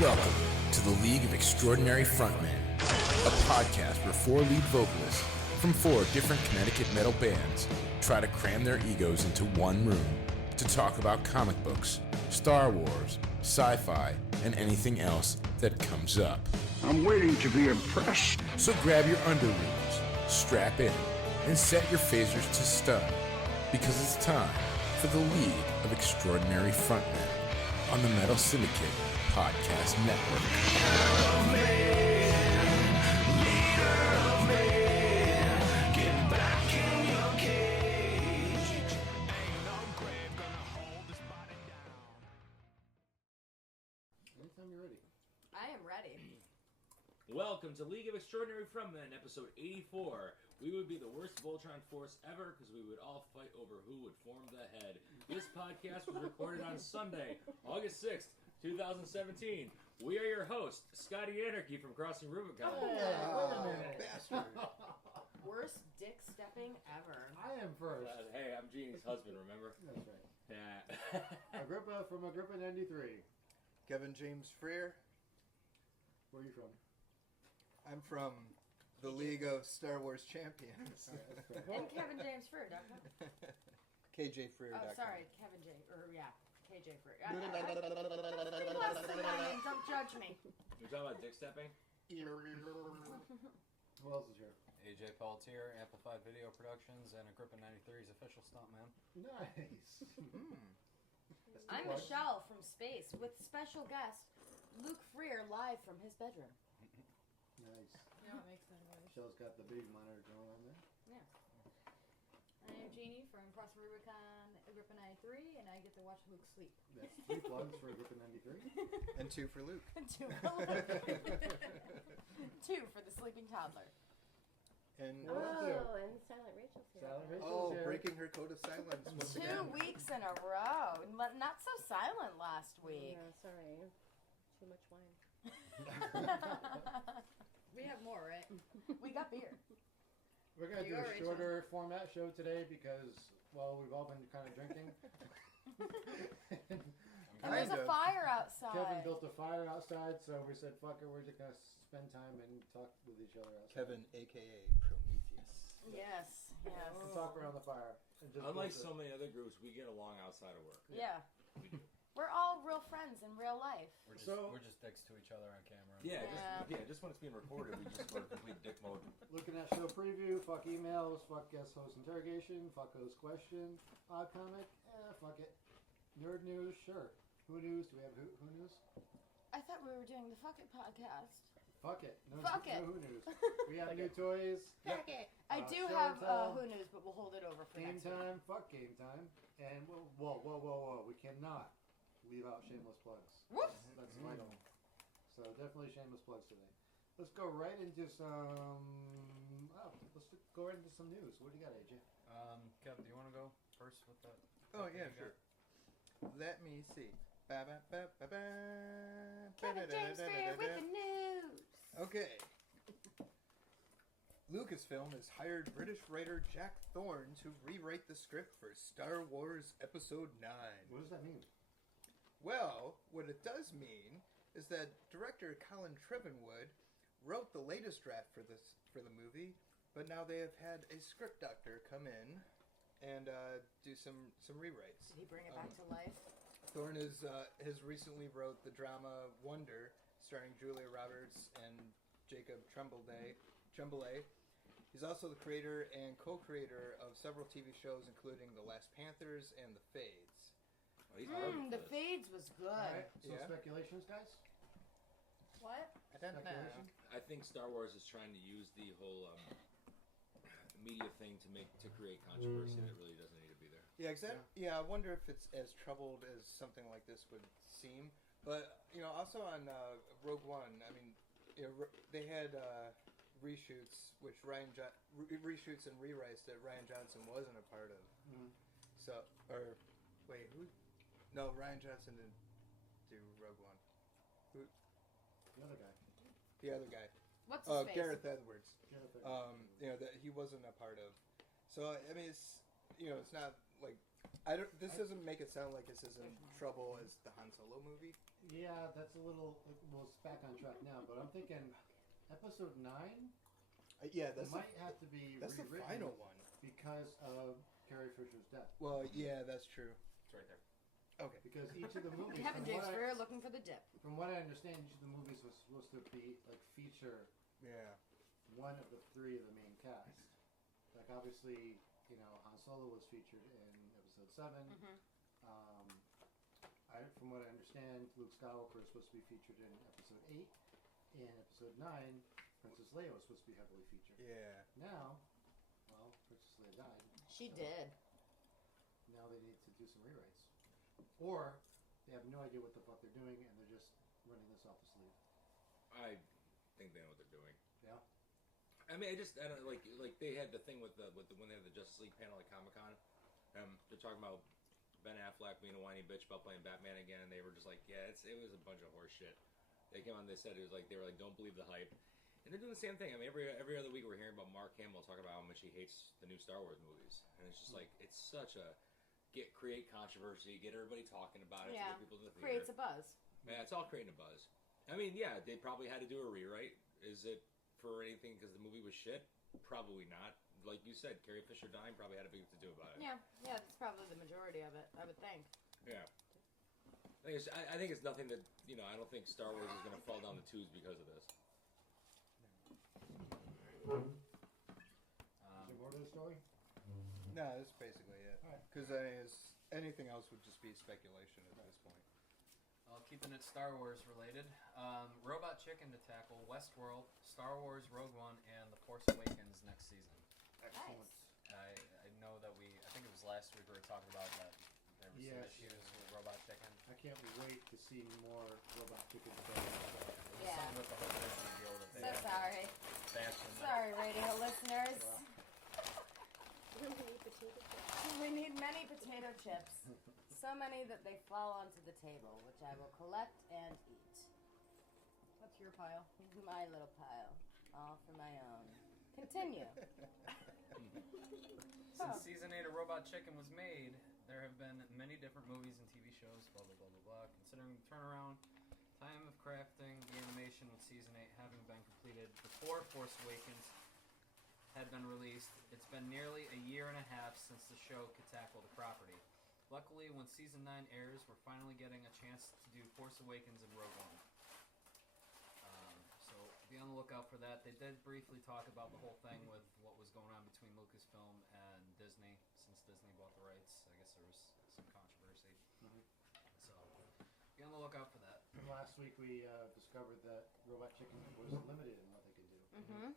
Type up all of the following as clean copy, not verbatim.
Welcome to the League of Extraordinary Frontmen, a podcast where four lead vocalists from four different Connecticut metal bands try to cram their egos into one room to talk about comic books, Star Wars, sci-fi, and anything else that comes up. I'm waiting to be impressed. So grab your underoos, strap in, and set your phasers to stun, because it's time for the League of Extraordinary Frontmen on the Metal Syndicate Podcast Network. Anytime you're ready. I am ready. Welcome to League of Extraordinary Frontmen, episode 84. We would be the worst Voltron force ever because we would all fight over who would form the head. This podcast was recorded on Sunday, August 6th, 2017. We are your hosts, Scotty Anarchy from Crossing Rubicon. Wait a minute. Bastard. Worst dick stepping ever. I am first. Hey, I'm Jeanne's husband, remember? That's right. Yeah. Agrippa from Agrippa 93. Kevin James Frear. Where are you from? I'm from the League of Star Wars Champions. And Kevin James Frear.com. KJFrear.com. Oh, sorry, Kevin J. KJ Frear. Don't judge me. You're talking about dick stepping? Who else is here? AJ Pelletier, Amplified Video Productions, and Agrippa 93's official stuntman. Nice. I'm Michelle from space with special guest Luke Frear live from his bedroom. Nice. You know what makes that noise? Michelle's got the big monitor going on there. Yeah. I am Jeannie from Crossing Rubicon, Agrippa 93, and I get to watch Luke sleep. That's 3 plugs for Agrippa 93. And 2 for Luke. Two for Luke. Two for the sleeping toddler. And and Silent Rachel's here. Silent Rachel's here. breaking her code of silence once 2 again. weeks in a row. Not so silent last week. No, sorry. Too much wine. We have more, right? We got beer. We're going to do You a are, shorter format show today because, well, we've all been kind of drinking. And there's a Kind of. fire outside. Kevin built a fire outside, so we said, fuck it, we're just going to spend time and talk with each other outside. Kevin, a.k.a. Prometheus. Yes, yes. And talk around the fire. And just Unlike bullshit. so many other groups, we get along outside of work. Yeah. We're all real friends in real life. We're just dicks to each other on camera. Yeah, Yeah. just when it's being recorded, we just go complete dick mode. Looking at show preview, fuck emails, fuck guest host interrogation, fuck host question, odd comic, fuck it. Nerd news, sure. Who news? Do we have who news? I thought we were doing the Fuck It podcast. Fuck it. No, Fuck no it. who news. We have new toys. Fuck it. I do show have and tell. who news, but we'll hold it over for Game next week. time, fuck game time. And whoa. We cannot leave out shameless plugs. Woof. That's vital. So definitely shameless plugs today. Let's go right into some. Let's go right into some news. What do you got, AJ? Kevin, do you want to go first with that? Oh, yeah, sure. Let me see. Kevin James Frear with the news. Okay. Lucasfilm has hired British writer Jack Thorne to rewrite the script for Star Wars Episode 9. What does that mean? Well, what it does mean is that director Colin Trevorwood wrote the latest draft for the movie, but now they have had a script doctor come in and do some rewrites. Did he bring it back to life? Thorne has recently wrote the drama Wonder, starring Julia Roberts and Jacob Tremblay. He's also the creator and co-creator of several TV shows, including The Last Panthers and The Fades. The Fades was good. Alright, so Yeah. speculations, guys? What? I don't know. Speculation? I think Star Wars is trying to use the whole media thing to create controversy that really doesn't need to be there. Yeah, exactly. Yeah, I wonder if it's as troubled as something like this would seem. But also on Rogue One, I mean, they had reshoots, reshoots and rewrites that Rian Johnson wasn't a part of. So, or wait, who? No, Rian Johnson didn't do Rogue One. Who? The other guy. The other guy. What's his face? Gareth Edwards. Gareth Edwards. That he wasn't a part of. So I mean, it's it's not like This doesn't make it sound like it's as in trouble as the Han Solo movie. Yeah, that's a little. Well, it's back on track now, but I'm thinking episode 9. Yeah, that's might have to be that's the rewritten final one because of Carrie Fisher's death. Well, yeah, that's true. It's right there. Okay. Because each of the movies, Kevin James Frear looking for the dip. from what I understand, each of the movies was supposed to be like feature one of the 3 of the main cast. Like obviously, Han Solo was featured in episode 7. From what I understand, Luke Skywalker is supposed to be featured in episode 8. In episode 9, Princess Leia was supposed to be heavily featured. Yeah. Now, well, Princess Leia died. She did. Now they need to do some rewrites. Or they have no idea what the fuck they're doing and they're just running this off the sleeve. I think they know what they're doing. Yeah. I mean, I don't like they had the thing with the when they had the Justice League panel at Comic-Con. They're talking about Ben Affleck being a whiny bitch about playing Batman again, and they were just like, yeah, it was a bunch of horse shit. They came on, they said it was like they were like, don't believe the hype, and they're doing the same thing. I mean, every other week we're hearing about Mark Hamill talking about how much he hates the new Star Wars movies, and it's just like it's such a create controversy, get everybody talking about it, to get people to the theater. Creates a buzz. Yeah, it's all creating a buzz. I mean, yeah, they probably had to do a rewrite. Is it for anything because the movie was shit? Probably not. Like you said, Carrie Fisher dying probably had a big to do about it. Yeah, that's probably the majority of it, I would think. Yeah. I think it's nothing that, I don't think Star Wars is going to fall down the tubes because of this. Is there more to the story? No, that's basically it. Alright. Because anything else would just be speculation at this point. Well, keeping it Star Wars related, Robot Chicken to tackle Westworld, Star Wars Rogue One, and The Force Awakens next season. Excellent. I know that I think it was last week we were talking about that there was some issues with Robot Chicken. I can't wait to see more Robot Chicken. Yeah. Something with the whole Disney deal that they So sorry. fashion. Sorry, radio listeners. We need potato chips. We need many potato chips. So many that they fall onto the table, which I will collect and eat. What's your pile? My little pile. All for my own. Continue. Since season 8 of Robot Chicken was made, there have been many different movies and TV shows, blah, blah, blah, blah, blah. Considering the turnaround, time of crafting the animation with season 8 having been completed before Force Awakens had been released, it's been nearly a year and a half since the show could tackle the property. Luckily, when season 9 airs, we're finally getting a chance to do Force Awakens and Rogue One. So be on the lookout for that. They did briefly talk about the whole thing with what was going on between Lucasfilm and Disney, since Disney bought the rights. I guess there was some controversy. So be on the lookout for that. From last week, we discovered that Robot Chicken was limited in what they could do.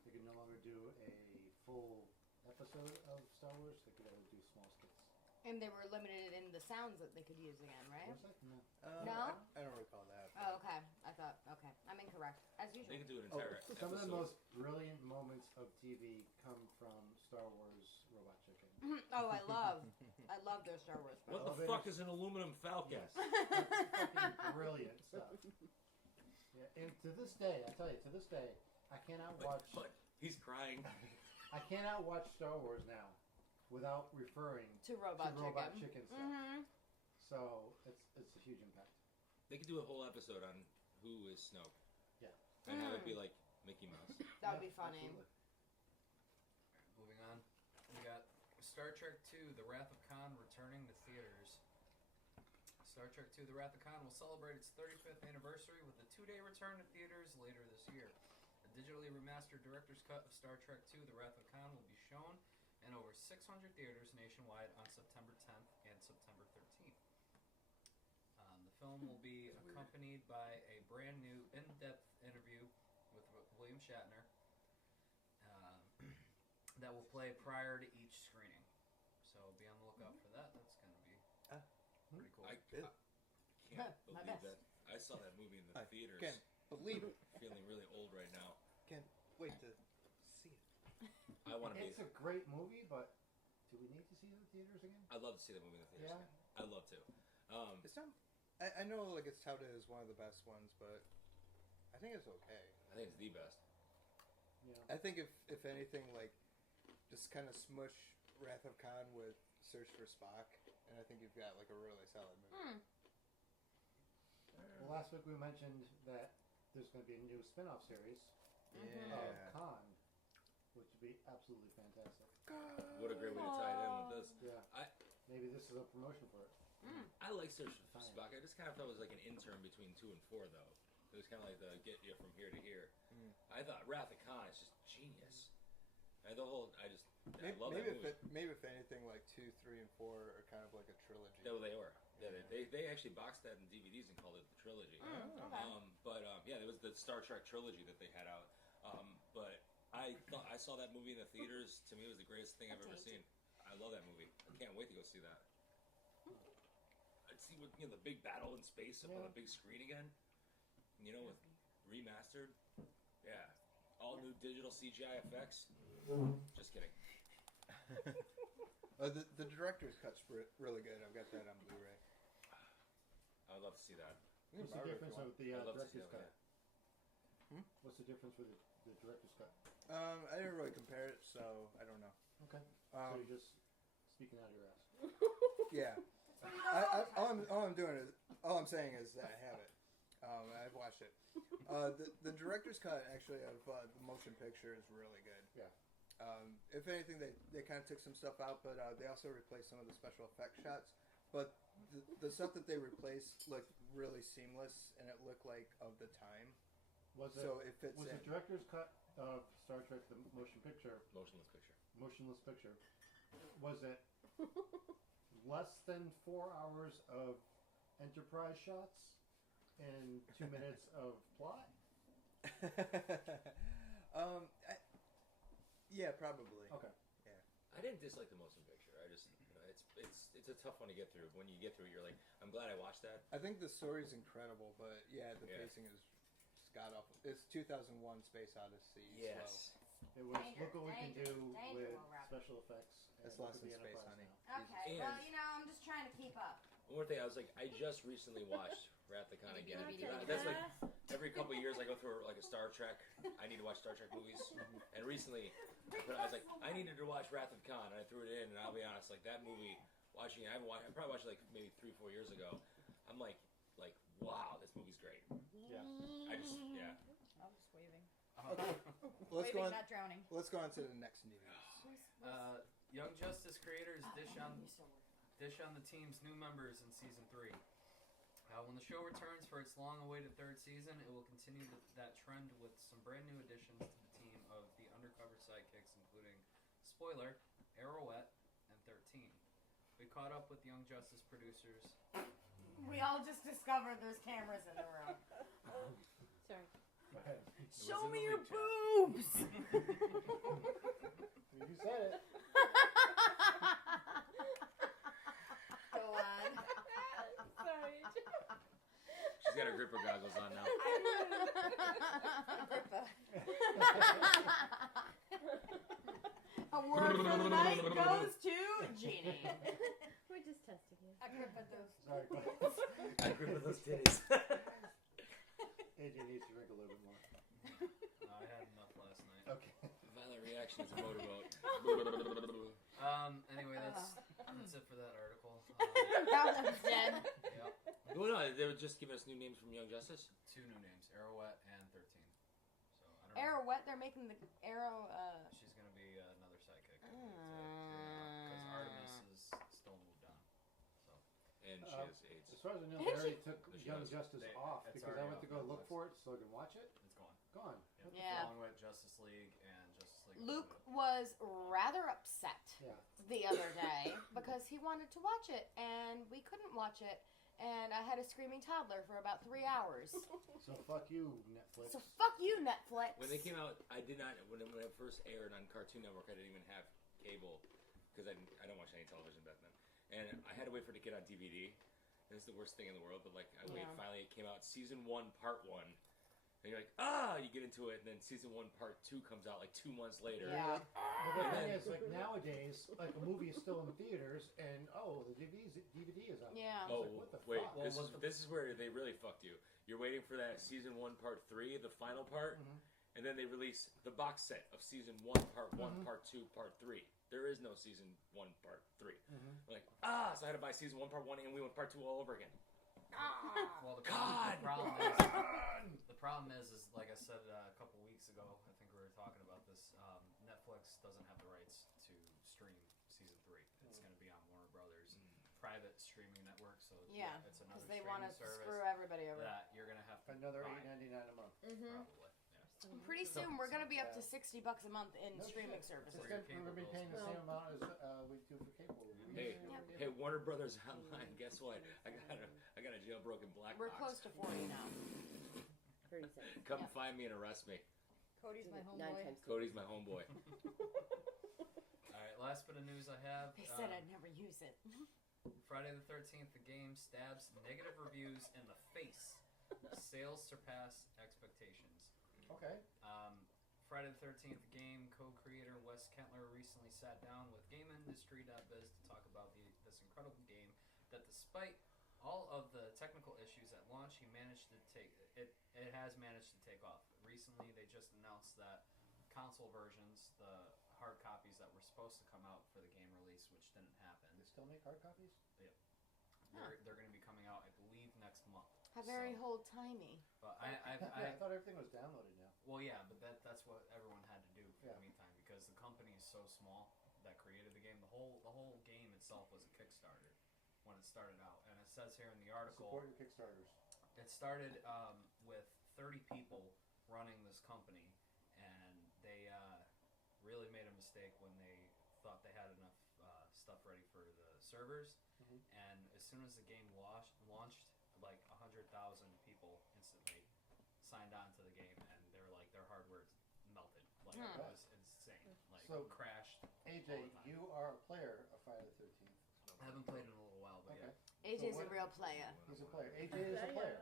They could no longer do a full episode of Star Wars. They could only do small skits. And they were limited in the sounds that they could use again, right? Was that? No. No? I don't recall that. Oh, okay. I thought, okay. I'm incorrect. As They usual. can do an entire Some of the episode. most brilliant moments of TV come from Star Wars Robot Chicken. Oh, I love their Star Wars What films. the fuck is an aluminum falcon? Fucking brilliant stuff. Yeah, and to this day, I tell you, to this day, I cannot watch. But he's crying. I cannot watch Star Wars now without referring To Robot Chicken stuff. So it's a huge impact. They could do a whole episode on who is Snoke. Yeah. And have it be like Mickey Mouse. That would be funny. Absolutely. Moving on, we got Star Trek II: The Wrath of Khan returning to theaters. Star Trek II: The Wrath of Khan will celebrate its 35th anniversary with a 2-day return to theaters later this year. A digitally remastered director's cut of Star Trek II: The Wrath of Khan will be shown in over 600 theaters nationwide on September 10th and September 13th. The film will be accompanied by a brand new in-depth interview with William Shatner that will play prior to each screening. So be on the lookout for that. That's going to be pretty cool. I can't My believe best. that. I saw that movie in the theaters. Can't believe it. Feeling really old right now. Can't wait to see it. I want to be. It's a great movie, but do we need to see it in the theaters again? I'd love to see that movie in the theaters. Yeah. Again. I'd love to. It's not. I know, like, it's touted as one of the best ones, but I think it's okay. I think it's the best. Yeah. I think if anything, like, just kind of smush Wrath of Khan with Search for Spock, and I think you've got like a really solid movie. Well, last week we mentioned that there's going to be a new spin-off series of Khan, which would be absolutely fantastic. What a great way to tie it in with this. Yeah. Maybe this is a promotion for it. I like Search for Spock. I just kind of felt it was like an intern between 2 and 4, though. It was kind of like the get you from here to here. I thought Wrath of Khan is just genius. And the whole, I love that movie. Maybe if anything, like 2, 3, and 4 are kind of like a trilogy. No, they were. Yeah, they actually boxed that in DVDs and called it the trilogy. Yeah, there was the Star Trek trilogy that they had out. But I saw that movie in the theaters. To me, it was the greatest thing I've ever seen. I love that movie. I can't wait to go see that. I'd see the big battle in space up on a big screen again. With remastered. Yeah, all new digital CGI effects. Just kidding. The director's cut's really good. I've got that on Blu-ray. I would love to see that. What's the difference with the I'd love to see director's that, cut? What's the difference with the director's cut? I didn't really compare it, so I don't know. Okay. So you're just speaking out of your ass. Yeah. All I'm saying is that I have it. I've watched it. The director's cut actually of the motion picture is really good. Yeah. If anything, they kind of took some stuff out, but they also replaced some of the special effects shots. But the stuff that they replaced looked really seamless, and it looked like of the time. Was the director's cut of Star Trek the motion picture? Motionless picture. Motionless picture. Was it less than 4 hours of Enterprise shots and 2 minutes of plot? Yeah, probably. Okay. Yeah. I didn't dislike the motion picture. I just, it's a tough one to get through. When you get through it, you're like, I'm glad I watched that. I think the story's incredible, but the pacing is god awful. It's 2001: Space Odyssey. Yes. Slow. It was look what we can do with special effects. It's less than space, honey. Okay, well, I'm just trying to keep up. One more thing, I was like, I just recently watched Wrath of Khan again. That's like every couple of years I go through like a Star Trek. I need to watch Star Trek movies. And recently, I was like, I needed to watch Wrath of Khan, and I threw it in. And I'll be honest, like that movie, I probably watched it like maybe 3-4 years ago. I'm like, wow, this movie's great. Yeah. I'm just waving. Okay. Let's Waving, not drowning. Let's go on to the next news. Young Justice creators dish on the team's new members in season 3. When the show returns for its long-awaited 3rd season, it will continue that trend with some brand new additions to the team of the undercover sidekicks, including, spoiler, Arrowette and 13. We caught up with Young Justice producers. We all just discovered there's cameras in the room. Sorry. Go ahead. Show me your boobs! You said it. Go on. Sorry. She's got her Agrippa goggles on now. Agrippa. A word for the night goes to Jeannie. We're just testing you. Agrippa those. Sorry, go ahead. Agrippa those titties. AJ needs to drink a little bit more. I had enough last night. Okay. Violent reaction is a motorboat. Anyway, that's it for that article. That one's dead. Yep. Well, no, they were just giving us new names from Young Justice. 2 new names, Arrowette and 13. So I don't know. Arrowette, they're making the Arrow, She's going to be another sidekick. Because Artemis is still moved on. So. And she has AIDS. As far as I know, they already took She Young does. Justice off It's because I already went to off go look Netflix. for it so I can watch it. It's gone. Gone. Yep. Yeah. Along with Justice League and Justice League. Luke was rather upset Yeah. the other day because he wanted to watch it and we couldn't watch it. And I had a screaming toddler for about 3 hours. So fuck you, Netflix. So fuck you, Netflix. When they came out, I did not. When it first aired on Cartoon Network, I didn't even have cable because I don't watch any television back then, and I had to wait for it to get on DVD. And it's the worst thing in the world, but like I waited. Finally, it came out, season 1, part 1. And you're like, you get into it, and then season 1, part 2 comes out like 2 months later. Yeah. But the thing is, like nowadays, like a movie is still in the theaters, and the DVD is out. Yeah. Oh, like, what the wait, fuck? this is where they really fucked you. You're waiting for that season 1, part 3, the final part, And then they release the box set of season 1, part 1, part 2, part 3. There is no season 1, part 3. Like, so I had to buy season 1, part 1, and we went part 2 all over again. Well, the problem is, like I said a couple weeks ago, I think we were talking about this. Netflix doesn't have the rights to stream season 3. It's going to be on Warner Brothers' private streaming network, so it's another because they streaming want to service screw everybody over. that you're going to have to Another buy, $8.99 a month. probably. Yeah. Pretty soon, we're gonna be up to $60 a month in streaming services. We're going to be paying the same amount as we do for cable. Hey, Warner Brothers Online, guess what? I got a jailbroken black We're box. close to 40 now. 37. Come find me and arrest me. Cody's my 9 homeboy. times. Cody's my homeboy. All right, last bit of news I have. They said I'd never use it. Friday the 13th, the game stabs negative reviews in the face. Sales surpass expectations. Okay. Friday the 13th, the game co-creator Wes Kentler recently sat down with GameIndustry.biz to talk about this incredible game that, despite all of the technical issues at launch, he managed to take it. It has managed to take off. Recently, they just announced that console versions, the hard copies that were supposed to come out for the game release, which didn't happen. They still make hard copies? They're going to be coming out, I believe, next month. How very old-timey. But I thought everything was downloaded now. well, yeah, but that's what everyone had to do for Yeah. the meantime, because the company is so small that created the game. The whole game itself was a Kickstarter when it started out, and it says here in the article Support your Kickstarters. it started with 30 people running this company, and they really made a mistake when they thought they had enough stuff ready for the servers. And as soon as the game launched, like 100,000 people instantly signed on to the game, and they're like, their hardware melted. Like, it was insane. Like, So, crashed. AJ, you are a player of Friday the 13th. I haven't played in a little while, but Okay. AJ's So a real player. He's a player. AJ is a player.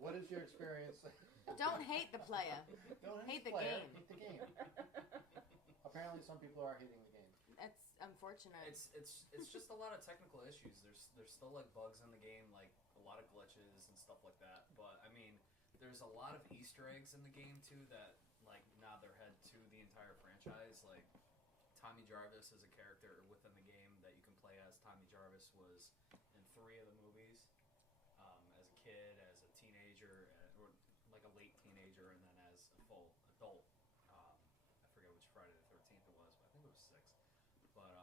What is your experience? Don't hate the player. Don't Hate the player, game. Hate the game. Apparently, some people are hating the game. That's unfortunate. it's just a lot of technical issues. There's still like bugs in the game, like a lot of glitches and stuff like that. But I mean, there's a lot of Easter eggs in the game too that like nod their head to the entire franchise. Like Tommy Jarvis is a character within the game that you can play as. Tommy Jarvis was in 3 of the movies, as a kid, as a teenager, or like a late teenager, and then as a full adult. I forget which Friday the 13th it was, but I think it was 6. But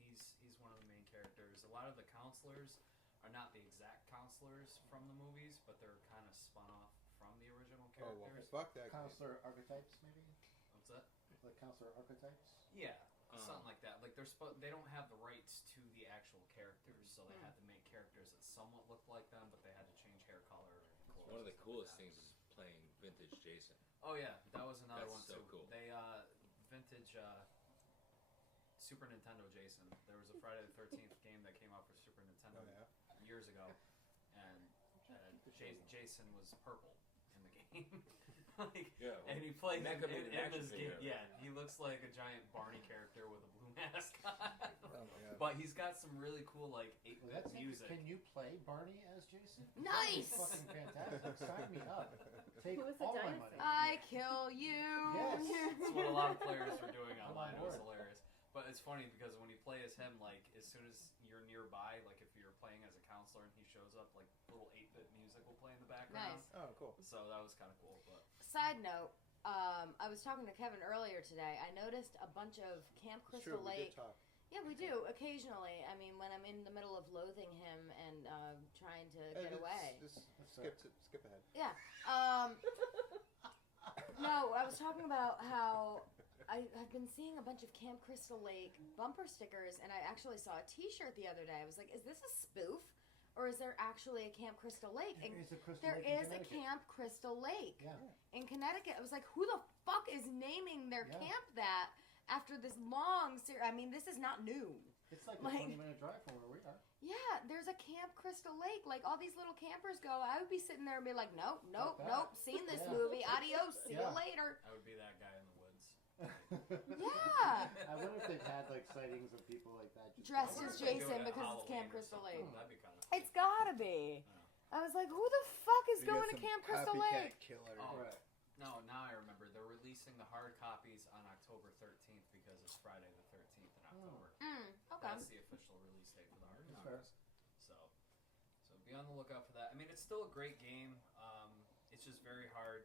he's one of the main characters. A lot of the counselors are not the exact counselors from the movies, but they're kind of spun off from the original Oh, well, characters. fuck that. Counselor archetypes, maybe? What's that? Like counselor archetypes? Yeah, something like that. Like they don't have the rights to the actual characters, so they had to make characters that somewhat looked like them, but they had to change hair color and clothes. One of the and stuff coolest like that. things is playing vintage Jason. Oh yeah, that was another That's one so too. cool. They vintage Super Nintendo Jason. There was a Friday the 13th game that came out for Super Nintendo years ago, and Jason was purple in the game. Like, Yeah, well, and he plays that in could be an action this game. figure. Yeah, he looks like a giant Barney character with a blue mask on. Oh my god. But he's got some really cool like 8-bit Well, that's music. Can you play Barney as Jason? Nice! That's fucking fantastic. Sign me up. Take Who was the all my dinosaur? money. I kill you. Yes. That's what a lot of players were doing I'm online. on It was board. hilarious. But it's funny because when you play as him, like as soon as you're nearby, like if you're playing as a counselor and he shows up, like little 8-bit music will play in the background. Nice. Oh, cool. So that was kind of cool. But Side note, I was talking to Kevin earlier today. I noticed a bunch of Camp It's Crystal true, we Lake. did talk. Yeah, we do occasionally. I mean, when I'm in the middle of loathing him and trying to get away. Just skip ahead. Yeah. No, I was talking about how I've been seeing a bunch of Camp Crystal Lake bumper stickers, and I actually saw a T-shirt the other day. I was like, "Is this a spoof, or is there actually a Camp Crystal Lake?" And There is a Crystal there Lake in is a Connecticut. Camp Crystal Lake Yeah. in Connecticut. I was like, "Who the fuck is naming their Yeah. camp that after this long series?" I mean, this is not new. It's like a Like- 20-minute drive from where we are. Yeah, there's a Camp Crystal Lake. Like, all these little campers go. I would be sitting there and be like, nope, Fuck that. nope, seen this Yeah. movie. Adios, see Yeah. you later. I would be that guy in the woods. Yeah. I wonder if they've had like sightings of people like that. Just Dressed I as wonder if they do Jason it at because it's Halloween Camp or Crystal something. Lake. That'd be kind of cool. It's gotta be. I was like, who the fuck is You got going to some Camp Crystal copycat Lake? Killer. Oh. Right. No, now I remember. They're releasing the hard copies on October 13th because it's Friday the 13th in October. Okay. That's the official release date for the hard copies. So be on the lookout for that. I mean, it's still a great game. It's just very hard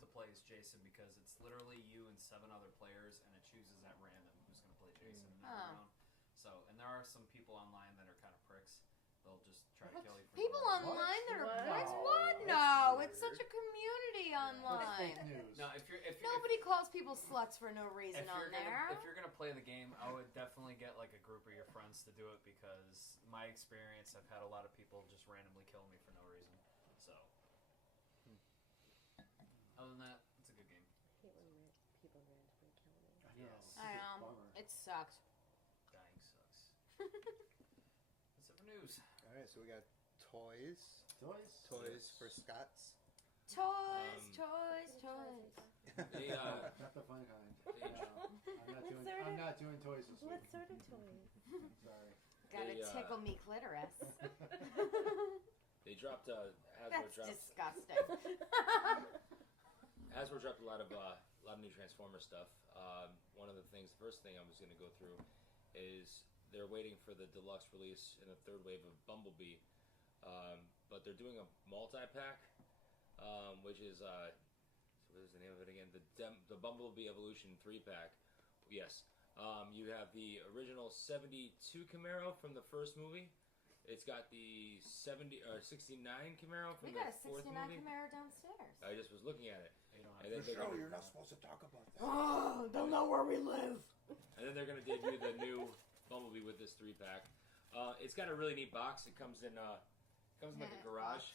to play as Jason because it's literally you and 7 other players, and it chooses at random who's going to play Jason in every round. So, and there are some people online that are kind of pricks. They'll just try to kill you. For People online that are pricks? What? That's No, weird. it's such a community online. News. No, if you're Nobody calls people sluts for no reason on there. If you're gonna play the game, I would definitely get like a group of your friends to do it because my experience, I've had a lot of people just randomly kill me for no reason. So, other than that, it's a good game. I hate when people randomly kill me. I know. Yes. I know. Bummer. It sucks. Dying sucks. That's it for news. All right, so we got toys. Toys. For Scots. Toys. They, Not the fun kind. No, I'm not doing toys this What week. sort of toys? I'm sorry. Gotta They, tickle me clitoris. they dropped Hasbro That's dropped disgusting. Hasbro dropped a lot of new Transformer stuff. One of the first thing I was going to go through is they're waiting for the deluxe release in the 3rd wave of Bumblebee, but they're doing a multi-pack, which is what is the name of it again? The Bumblebee Evolution 3-pack. Yes, you have the original 72 Camaro from the first movie. It's got the 69 Camaro We from got the a 4th 69 movie. Camaro downstairs. I just was looking at it. You don't And have then they're gonna, you're not supposed to talk about that. Oh, don't know where we live. and then they're going to debut the new Bumblebee with this 3-pack. It's got a really neat box. It comes in like a garage.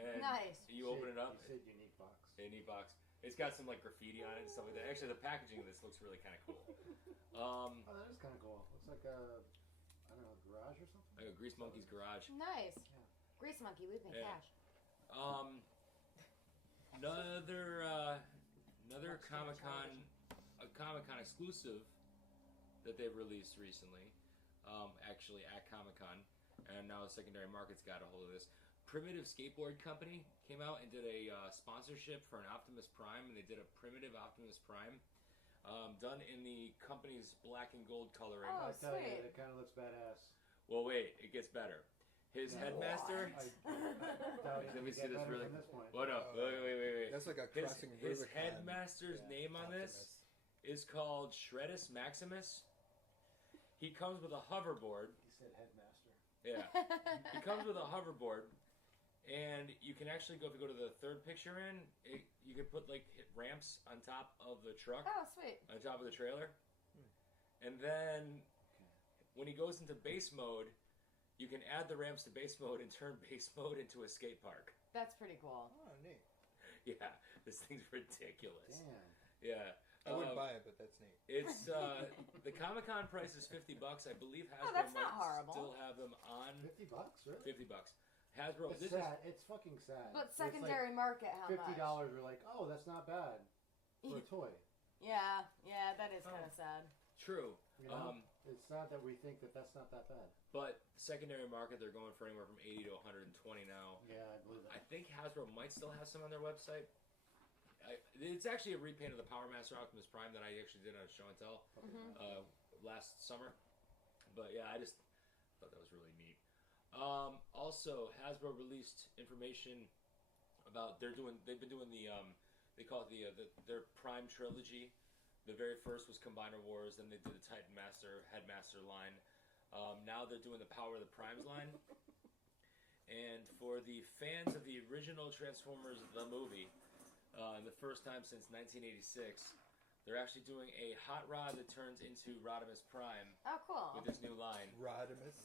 And Nice. you open it up. You said unique box. A neat box. It's got some like graffiti on it and stuff like that. Actually, the packaging of this looks really kind of cool. Oh, that is kind of cool. Looks like a, I don't know, garage or something. Like a Grease Monkey's garage. Nice. Yeah. Grease Monkey, we pay Yeah. cash. Another Comic-Con exclusive that they've released recently, actually at Comic-Con, and now the secondary market's got a hold of this. Primitive Skateboard Company came out and did a sponsorship for an Optimus Prime, and they did a primitive Optimus Prime, done in the company's black and gold coloring. Oh, I tell you, sweet. it kind of looks badass. Well, wait, it gets better. His headmaster. I doubt it Let me can see get this better really. from this point. Well, no, wait. That's like a His crossing Rubicon. headmaster's name on this is called Shreddus Maximus. He comes with a hoverboard. He said headmaster. Yeah. He comes with a hoverboard, and you can actually go, if you go to the 3rd picture you can put like ramps on top of the truck, Oh, sweet. on top of the trailer. And then when he goes into base mode, you can add the ramps to base mode and turn base mode into a skate park. That's pretty cool. Oh, neat. Yeah, this thing's ridiculous. Damn. Yeah. I wouldn't buy it, but that's neat. It's the Comic-Con price is $50. I believe Hasbro that's might not horrible. still have them on $50, really? $50. Hasbro. It's This sad. It's fucking sad. But It's secondary market, how like much? $50. We're like, oh, that's not bad for a toy. Yeah, that is kind of sad. True. You know? It's sad that we think that that's not that bad. But secondary market, they're going for anywhere from $80 to $120 now. Yeah, I believe that. I think Hasbro might still have some on their website. It's actually a repaint of the Power Master Optimus Prime that I actually did on a show and tell last summer. But yeah, I just thought that was really neat. Also, Hasbro released information about they've been doing the they call it their Prime trilogy. The very first was Combiner Wars, then they did the Titan Master Headmaster line. Now they're doing the Power of the Primes line. And for the fans of the original Transformers the movie, the first time since 1986, they're actually doing a hot rod that turns into Rodimus Prime Oh, cool. with this new line. Rodimus.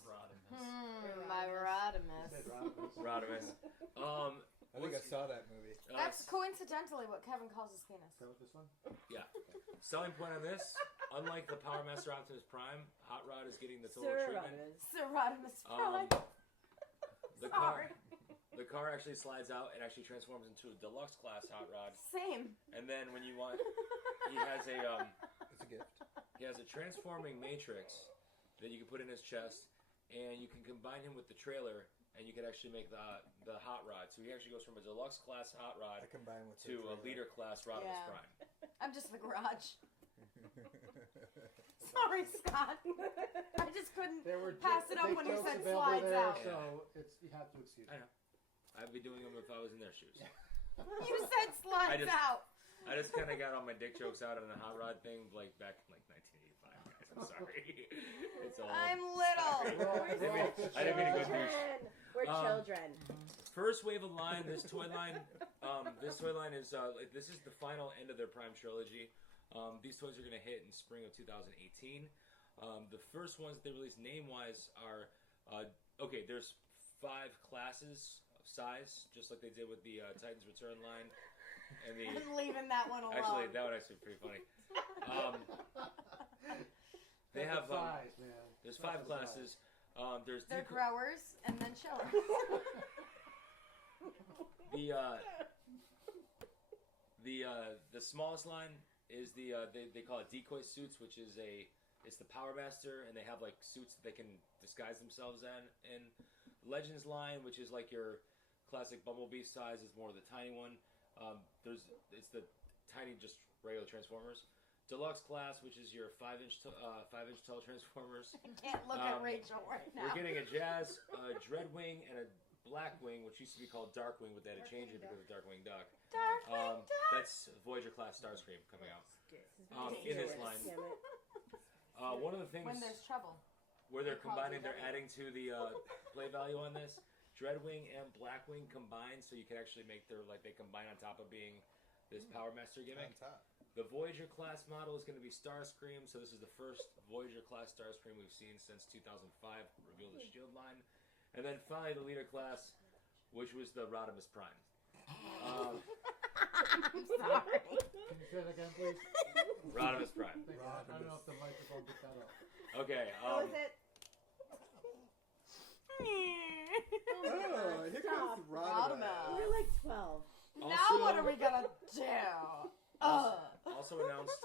My Rodimus. Said Rodimus. Rodimus. I think I saw that movie. That's coincidentally what Kevin calls his penis. Is that what this one? Yeah. Selling point on this, unlike the Power Master Optimus Prime, Hot Rod is getting the total Sir treatment. Rodimus. Sir Rodimus Prime. The car actually slides out and actually transforms into a deluxe class Hot Rod. Same. And then when you want, he has a It's a gift. he has a transforming matrix that you can put in his chest, and you can combine him with the trailer and you can actually make the hot rod. So he actually goes from a deluxe class hot rod to a leader class Rodimus Prime. I'm just the garage. Sorry, Scott. I just couldn't pass it up when you said slides there, out. So you have to excuse me. I know. I'd be doing them if I was in their shoes. You said slides out. I just kind of got all my dick jokes out on the hot rod thing, like back in 1985. Guys, I'm sorry. It's all. I'm little. I didn't mean to go through. We're children. First wave of line. This toy line is this is the final end of their Prime trilogy. These toys are going to hit in spring of 2018. The first ones that they released name-wise are there's 5 classes of size, just like they did with the Titans Return line. And I'm leaving that one alone. Actually, that one actually pretty funny. They have size, man. There's 5 classes. They're growers and then showers. The smallest line is they call it decoy suits, which is it's the Power Master, and they have like suits that they can disguise themselves in. Legends line, which is like your classic Bumblebee size, is more of the tiny one. It's the tiny, just regular Transformers. Deluxe class, which is your 5-inch tall Transformers. I can't look at Rachel right now. We're getting a Jazz, Dreadwing, and a Blackwing, which used to be called Darkwing, but they had to change it because of Darkwing Duck. Darkwing Duck. That's Voyager class Starscream coming out. In this line. One of the things when there's trouble, where they're adding to the play value on this. Dreadwing and Blackwing combined, so you can actually make they combine on top of being this Power Master gimmick. On top. The Voyager class model is going to be Starscream, so this is the first Voyager class Starscream we've seen since 2005. Reveal the Shield line. And then finally the leader class, which was the Rodimus Prime. I'm sorry. Can you say that again, please? Rodimus Prime. I don't know if the microphone picked that up. Okay. What was it? Here comes Rodimus. We're like 12. Now what are we gonna do? Also announced,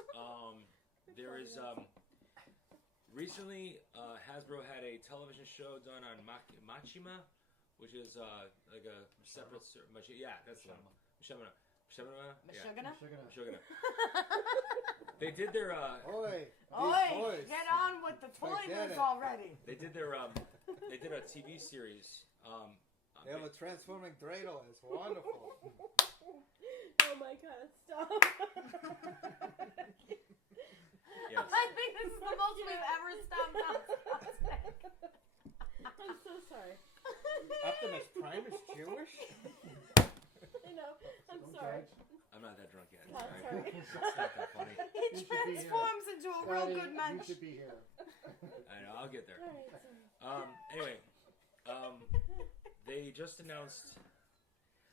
there is recently Hasbro had a television show done on Machima, which is like a separate machine. Yeah, that's the one. Mashugana. They did their Oi, get on with the toilets already. They did their they did a TV series. They have a transforming dreidel. It's wonderful. Oh my god, stop. Yes. I think this is the most we've ever stopped on. I'm so sorry. Optimus Prime is Jewish? I know. I'm sorry. I'm not that drunk yet. Oh, sorry. It's not that funny. He transforms into a real good mensch. You should be here. I know. I'll get there. All right, sorry. Anyway, they just announced.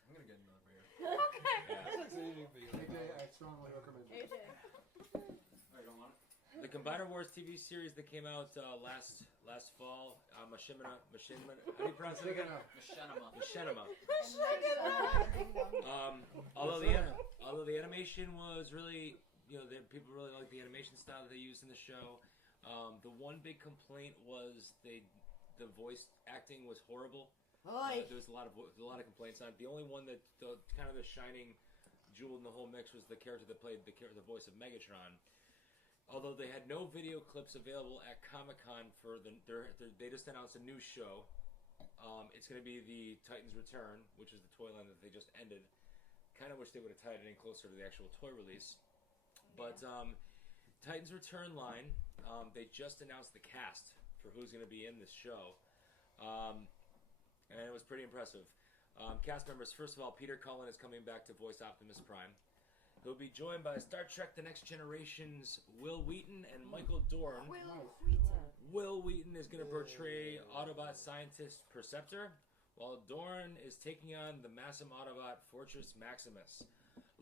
I'm gonna get another beer. Okay. AJ, I strongly recommend it. AJ. I don't want it. The Combiner Wars TV series that came out last fall, Machinima. How do you pronounce it again? Machinima. Although the animation was really, people really liked the animation style that they used in the show. The one big complaint was the voice acting was horrible. There was a lot of complaints on it. The only one that the shining jewel in the whole mix was the character that played the voice of Megatron. Although they had no video clips available at Comic-Con they just announced a new show. It's going to be the Titans Return, which is the toy line that they just ended. Kind of wish they would have tied it in closer to the actual toy release. But Titans Return line, they just announced the cast for who's going to be in this show. And it was pretty impressive. Cast members, first of all, Peter Cullen is coming back to voice Optimus Prime. He'll be joined by Star Trek The Next Generation's Will Wheaton and Michael Dorn. Will Wheaton is going to portray Autobot scientist Perceptor, while Dorn is taking on the massive Autobot Fortress Maximus.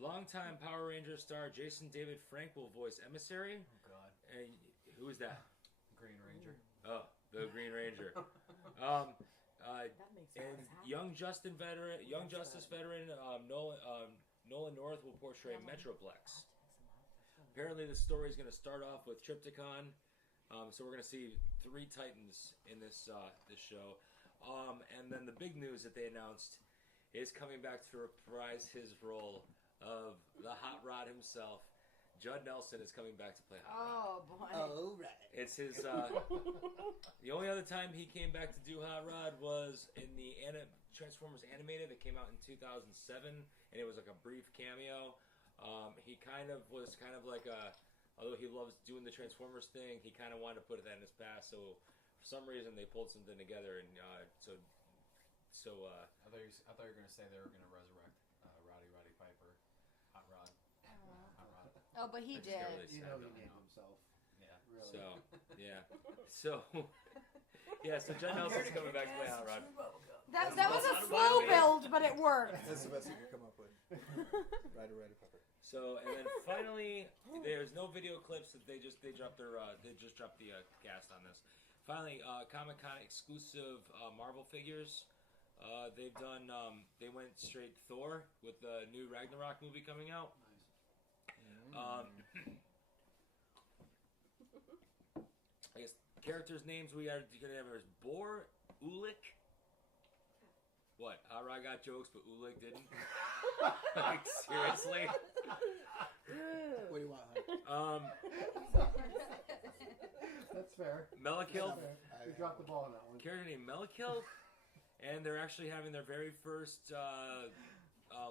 Longtime Power Ranger star Jason David Frank will voice Emissary. Oh god. And who is that? Green Ranger. Oh, the Green Ranger. And Young Justice veteran Nolan North will portray Metroplex. Apparently, the story is going to start off with Trypticon, so we're going to see 3 Titans in this show. And then the big news that they announced is coming back to reprise his role of the Hot Rod himself. Judd Nelson is coming back to play Hot Rod. Oh boy. Oh, right. It's his. The only other time he came back to do Hot Rod was in the Transformers animated that came out in 2007, and it was like a brief cameo. He was kind of like although he loves doing the Transformers thing, he kind of wanted to put that in his past. So for some reason they pulled something together, and I thought you were gonna say they were gonna resurrect Roddy Piper, Hot Rod. Oh, but he did. You know he named himself. Yeah. Really. So Judd Nelson's coming back to play Hot Rod. That was a slow build, but it worked. That's the best you could come up with. Rider Pepper. So, and then finally, there's no video clips. They just dropped the cast on this. Finally, Comic-Con exclusive Marvel figures. They went straight Thor with the new Ragnarok movie coming out. I guess characters' names we are gonna have is Bor, Ulik. What? Hot Rod got jokes, but Ulik didn't. Like, seriously? What do you want, That's fair. Melakil. You dropped the ball on that one. Character named Melakil, and they're actually having their very first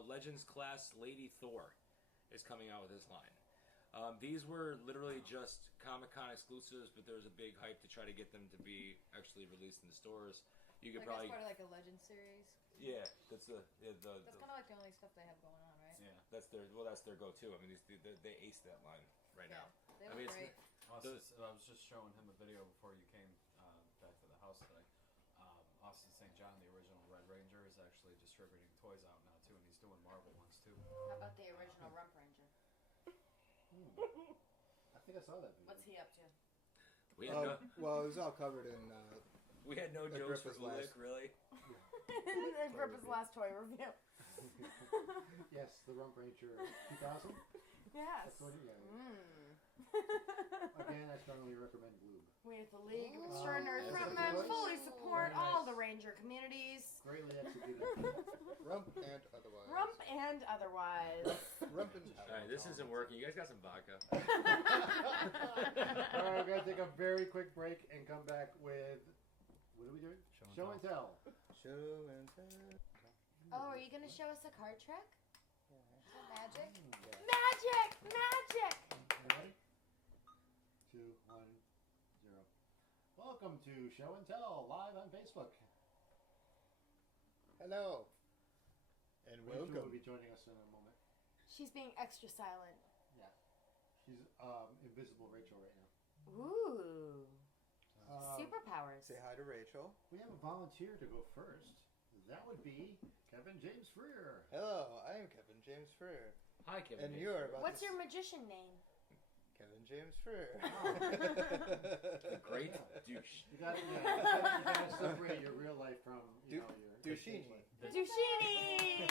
Legends class Lady Thor is coming out with this line. These were literally just Comic-Con exclusives, but there was a big hype to try to get them to be actually released in the stores. You could probably That's part of like a Legend series. yeah, that's the That's kind of like the only stuff they have going on, right? Yeah. that's their go-to. I mean, they aced that line right now. They I look mean, great. I was just showing him a video before you came back to the house today. Austin St. John, the original Red Ranger, is actually distributing toys out now too, and he's doing Marvel ones too. How about the original Rump Ranger? I think I saw that video. What's he up to? We had Well, it was all covered in. we had no jokes for Agrippa's Ulik, really. Agrippa's last toy review. Yes, the Rump Ranger 2000. Yes. That's what he got. Again, I strongly recommend Blue. We at the League of Extraordinary yes, Frontmen it was. fully support Very all nice. the Ranger communities. Greatly executed. Rump and otherwise. Rump and otherwise. Rump and Alright, this isn't working. You guys got some vodka? Alright, we're going to take a very quick break and come back with. What are we doing? Show and tell. Show and tell. Oh, are you going to show us a card trick? Magic? Yeah. Magic! Magic! Ready? 2, 1, 0. Welcome to Show and Tell live on Facebook. Hello. And Rachel welcome. will be joining us in a moment. She's being extra silent. Yeah. She's invisible Rachel right now. Ooh. Um, Superpowers. Say hi to Rachel. We have a volunteer to go first. That would be Kevin James Frear. Hello, I am Kevin James Frear. Hi, Kevin. And you're about What's to your magician name? Kevin James Frear. The great douche. You gotta separate your real life from your Douchini. Dushini!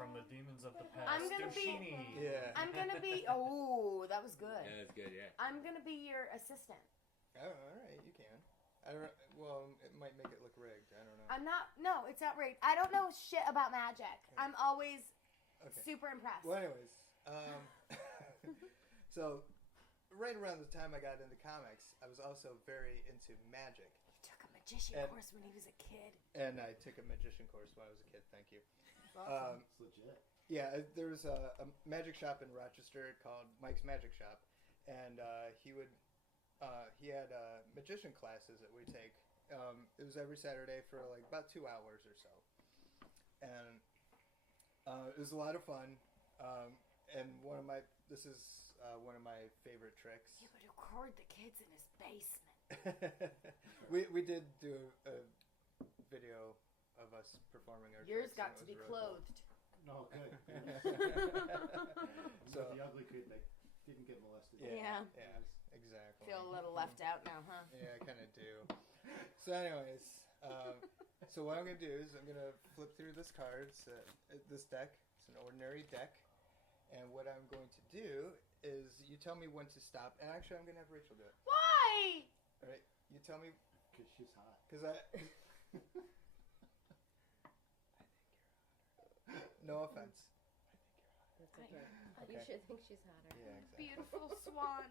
From the demons of the past. I'm gonna Dushini. Yeah. I'm gonna be. Oh, that was good. Yeah, that's good. Yeah. I'm gonna be your assistant. Oh, all right, you can. I don't. Well, it might make it look rigged. I don't know. I'm not. No, it's not rigged. I don't know shit about magic. I'm always Okay. super impressed. Well, anyways, so right around the time I got into comics, I was also very into magic, He took a magician And- course when he was a kid. and I took a magician course when I was a kid. Thank you. It's legit. Yeah, there was a magic shop in Rochester called Mike's Magic Shop, and he had magician classes that we take. It was every Saturday for like about 2 hours or so, and it was a lot of fun. And one of my favorite tricks. He would record the kids in his basement. we did do a video of us performing our Yours tricks, and got it to was be really cool. clothed. No, good. So- the ugly kid that didn't get molested. Yeah. Yeah, exactly. Feel a little left out now, huh? Yeah, I kind of do. So, anyways, so what I'm gonna do is I'm gonna flip through this cards, this deck. It's an ordinary deck, and what I'm going to do is you tell me when to stop. And actually, I'm gonna have Rachel do it. Why? All right, you tell me. Because she's hot. Because no offense. That's okay. Okay. You should think she's hotter. Yeah, exactly. Beautiful swan.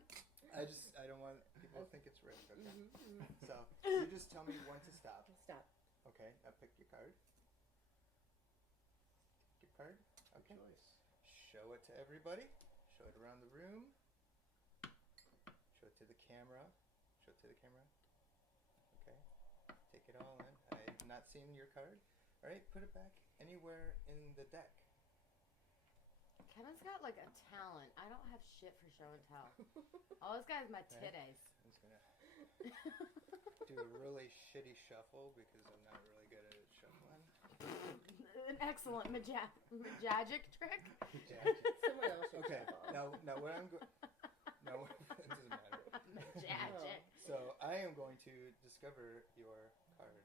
I don't want people to think it's rigged. Okay. So you just tell me when to stop. Stop. Okay. Now pick your card. Your card. Okay. Choice. Show it to everybody. Show it around the room. Show it to the camera. Show it to the camera. Okay. Take it all in. I'm not seeing your card. All right. Put it back anywhere in the deck. Kevin's got like a talent. I don't have shit for show and tell. All this guy's my Right. titties. I'm just gonna do a really shitty shuffle because I'm not really good at shuffling. An excellent magic trick. Someone else should Okay. shuffle. Now what I'm going. No, it doesn't matter. Magic. So I am going to discover your card.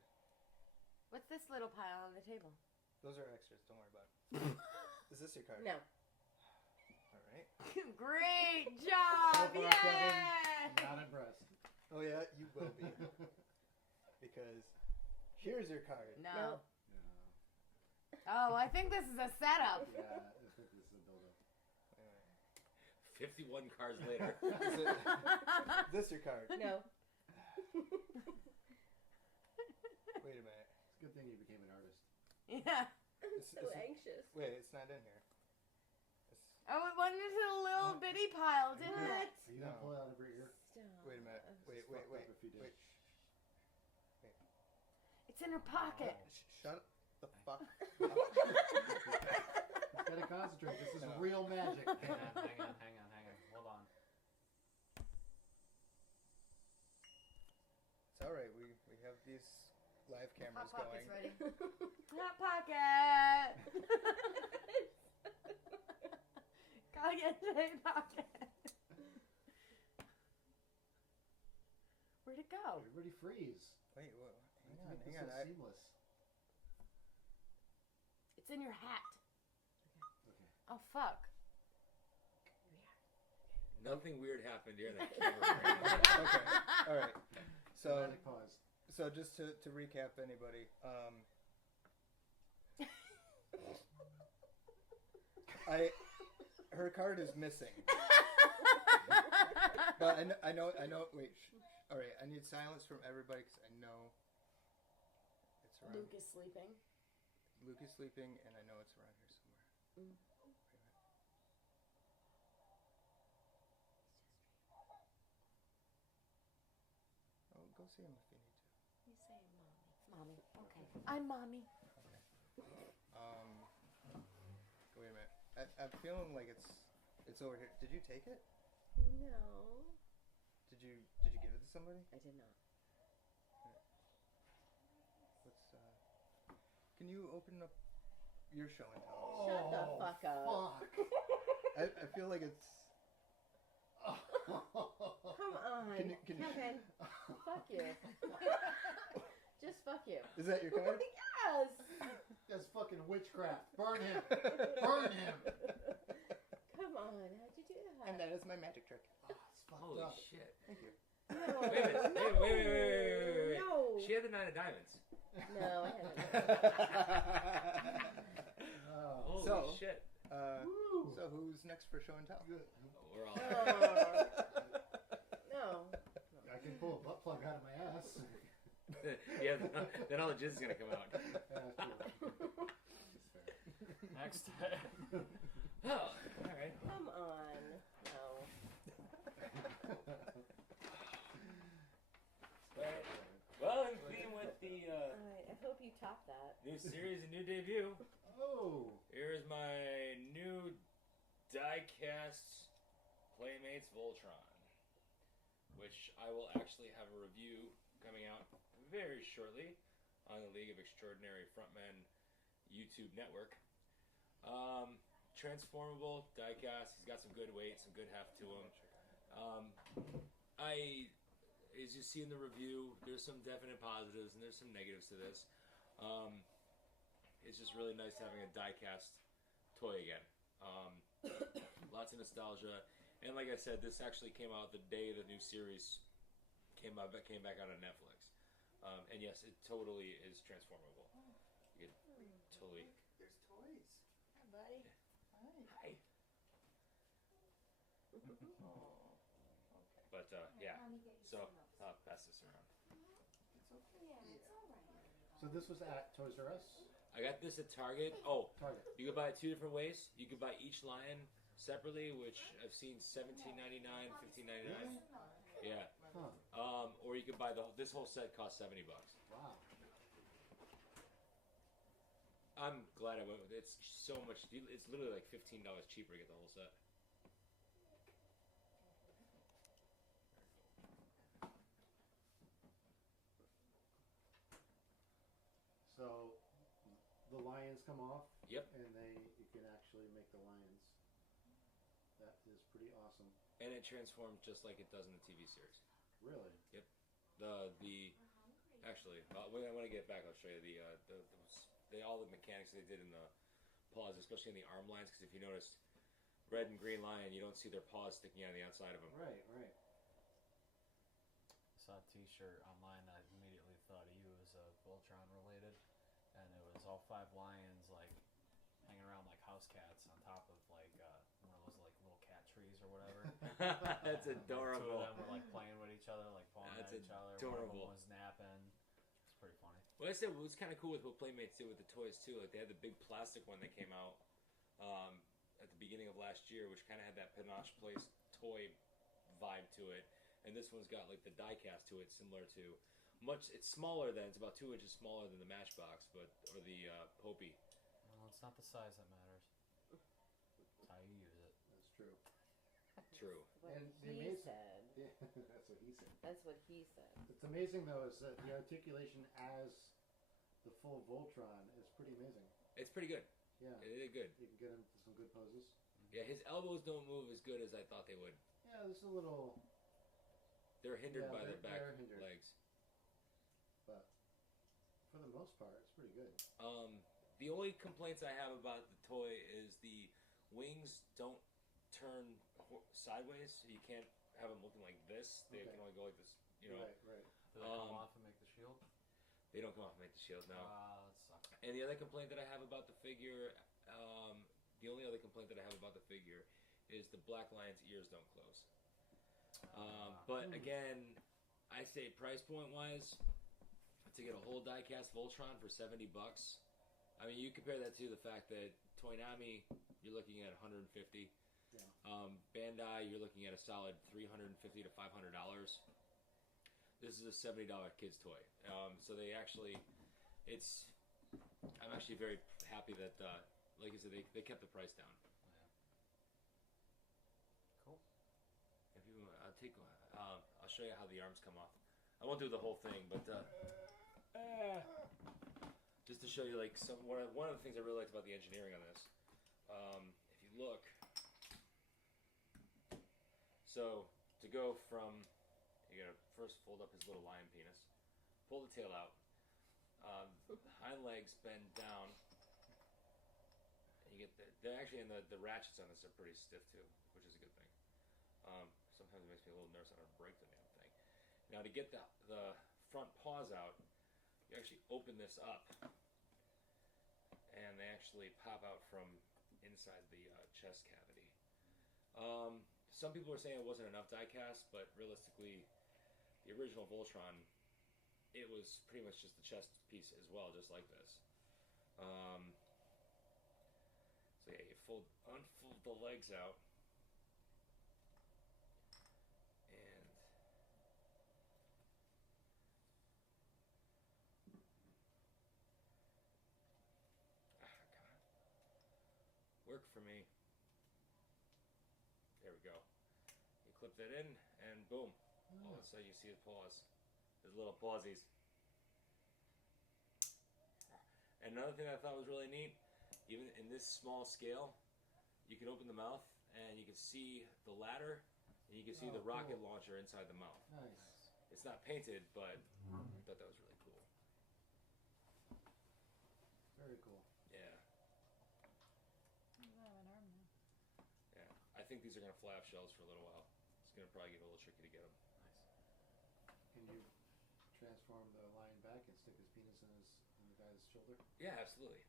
What's this little pile on the table? Those are extras. Don't worry about it. Is this your card? No. All right. Great job! So far, Kevin, Yay! not impressed. Oh yeah, you will be. Because here's your card. No. No. Oh, I think this is a setup. Yeah, this is a build-up. 51 cards later. Is this your card? No. Wait a minute. It's a good thing you became an artist. Yeah. I'm It's- so it's- anxious. Wait, it's not in here. Oh, it went into a little bitty pile, didn't it? Are you going to pull it out of your ear? Stop. Wait a minute. Wait. Fucked up if you did. Wait. It's in her pocket. Shut the fuck up. Gotta concentrate. This is No. real magic. Hang on. Hold on. It's all right. We have these live cameras Hot going. pocket's ready. Hot pocket. Caliente pocket. Where'd it go? Everybody freeze. Wait, Let's hang make this on. so seamless. It's in your hat. Okay. Oh fuck. Nothing weird happened during the camera. Okay. All right. So, Dramatic pause. so just to recap, anybody. Her card is missing. But I know. Wait. All right. I need silence from everybody because I know it's around. Luke is sleeping. Luke is sleeping, and I know it's around here somewhere. Mm. Wait a minute. Oh, go see him if you need to. You say mommy. Mommy. Okay. I'm mommy. Wait a minute. I'm feeling like it's over here. Did you take it? No. Did you give it to somebody? I did not. Can you open up your show and tell? Shut the fuck up. Fuck. I feel like it's. Come on. Can you- Kevin. Fuck you. Just fuck you. Is that your card? Yes. That's fucking witchcraft. Burn him. Burn him. Come on. How'd you do that? And that is my magic trick. Oh, it's fucked Holy up. shit. Thank you. No. Wait a minute. Wait. No. She had the 9 of diamonds. No, I haven't. Oh. Holy So- shit. Woo. So who's next for show and tell? Good. We're all. No. I can pull a butt plug out of my ass. Yeah, then all the jizz is gonna come out. Yeah, that's true. It's fair. Next. Oh, alright. Come on. No. Alright. Well, in theme with the I hope you top that. new series and new debut, Oh. here's my new die-cast Playmates Voltron, which I will actually have a review coming out very shortly on the League of Extraordinary Frontmen YouTube network. Transformable die-cast. He's got some good weight, some good heft to him. As you see in the review, there's some definite positives and there's some negatives to this. It's just really nice having a die-cast toy again. Lots of nostalgia, and like I said, this actually came out the day the new series came back out on Netflix. And yes, it totally is transformable. You could totally. There's toys. Hi, buddy. Hi. But yeah, so I'll pass this around. It's okay. Yeah, it's all right. So this was at Toys R Us? I got this at Target. Oh, Target. you could buy it 2 different ways. You could buy each lion separately, which I've seen $17.99, $15.99. Yeah. Huh. Or you could buy this whole set costs $70. Wow. I'm glad I went with it. It's so much. It's literally like $15 cheaper to get the whole set. So the lions come off. Yep. And you can actually make the lions. That is pretty awesome. And it transforms just like it does in the TV series. Really? Yep. Actually, when I get back, I'll show you all the mechanics they did in the paws, especially in the arm lines. Because if you notice, red and green lion, you don't see their paws sticking out of the outside of them. Right. Right. I saw a T-shirt online that I immediately thought of you as Voltron related, and it was all 5 lions like hanging around like house cats on top of like one of those like little cat trees or whatever. That's And, adorable. Like, 2 of them were like playing with each other, like pawing That's at each other. adorable. One of them was napping. It's pretty funny. Well, I said it was kind of cool with what Playmates did with the toys too. Like they had the big plastic one that came out at the beginning of last year, which kind of had that Panache Place toy vibe to it. And this one's got like the die cast to it, similar to it's smaller than, it's about 2 inches smaller than the Matchbox, or the Popey. Well, it's not the size that matters. It's how you use it. That's true. True. What And the he amazing- said. Yeah, that's what he said. That's what he said. It's amazing though is that the articulation as the full Voltron is pretty amazing. It's pretty good. Yeah. It did good. You can get him to some good poses. Yeah, his elbows don't move as good as I thought they would. Yeah, there's a little, They're hindered Yeah, by their back they're hindered. legs. but for the most part, it's pretty good. The only complaints I have about the toy is the wings don't turn sideways, so you can't have them looking like this. They Okay. can only go like this, you know. Right, right. Do they come off and make the shield? They don't come off and make the shield now. That sucks. And the other complaint that I have about the figure, the only other complaint that I have about the figure is the Black Lion's ears don't close. But again, I say price point wise, to get a whole die-cast Voltron for $70, I mean, you compare that to the fact that Toynami, you're looking at $150. Yeah. Bandai, you're looking at a solid $350 to $500. This is a $70 kid's toy. So they actually, I'm actually very happy that, like I said, they kept the price down. Cool. If you, I'll show you how the arms come off. I won't do the whole thing, but just to show you, like, one of the things I really liked about the engineering on this. If you look, so to go from, you gotta first fold up his little lion penis, pull the tail out, hind legs bend down, and you get they're actually, and the ratchets on this are pretty stiff too, which is a good thing. Sometimes it makes me a little nervous I don't break the damn thing. Now to get the front paws out, you actually open this up, and they actually pop out from inside the chest cavity. Some people were saying it wasn't enough die-cast, but realistically, the original Voltron, it was pretty much just the chest piece as well, just like this. So yeah, you unfold the legs out, and come on, work for me. There we go. You clip that in, and boom. All of a sudden you see his paws. His little pawsies. And another thing I thought was really neat, even in this small scale, you can open the mouth, and you can see the ladder, and you can see the rocket launcher inside the mouth. Nice. It's not painted, but I thought that was really cool. Very cool. Yeah. Wow, an arm now. Yeah. I think these are going to fly off shelves for a little while. It's going to probably get a little tricky to get them. Nice. Can you transfer transform the lion back and stick his penis in the guy's shoulder? Yeah, absolutely.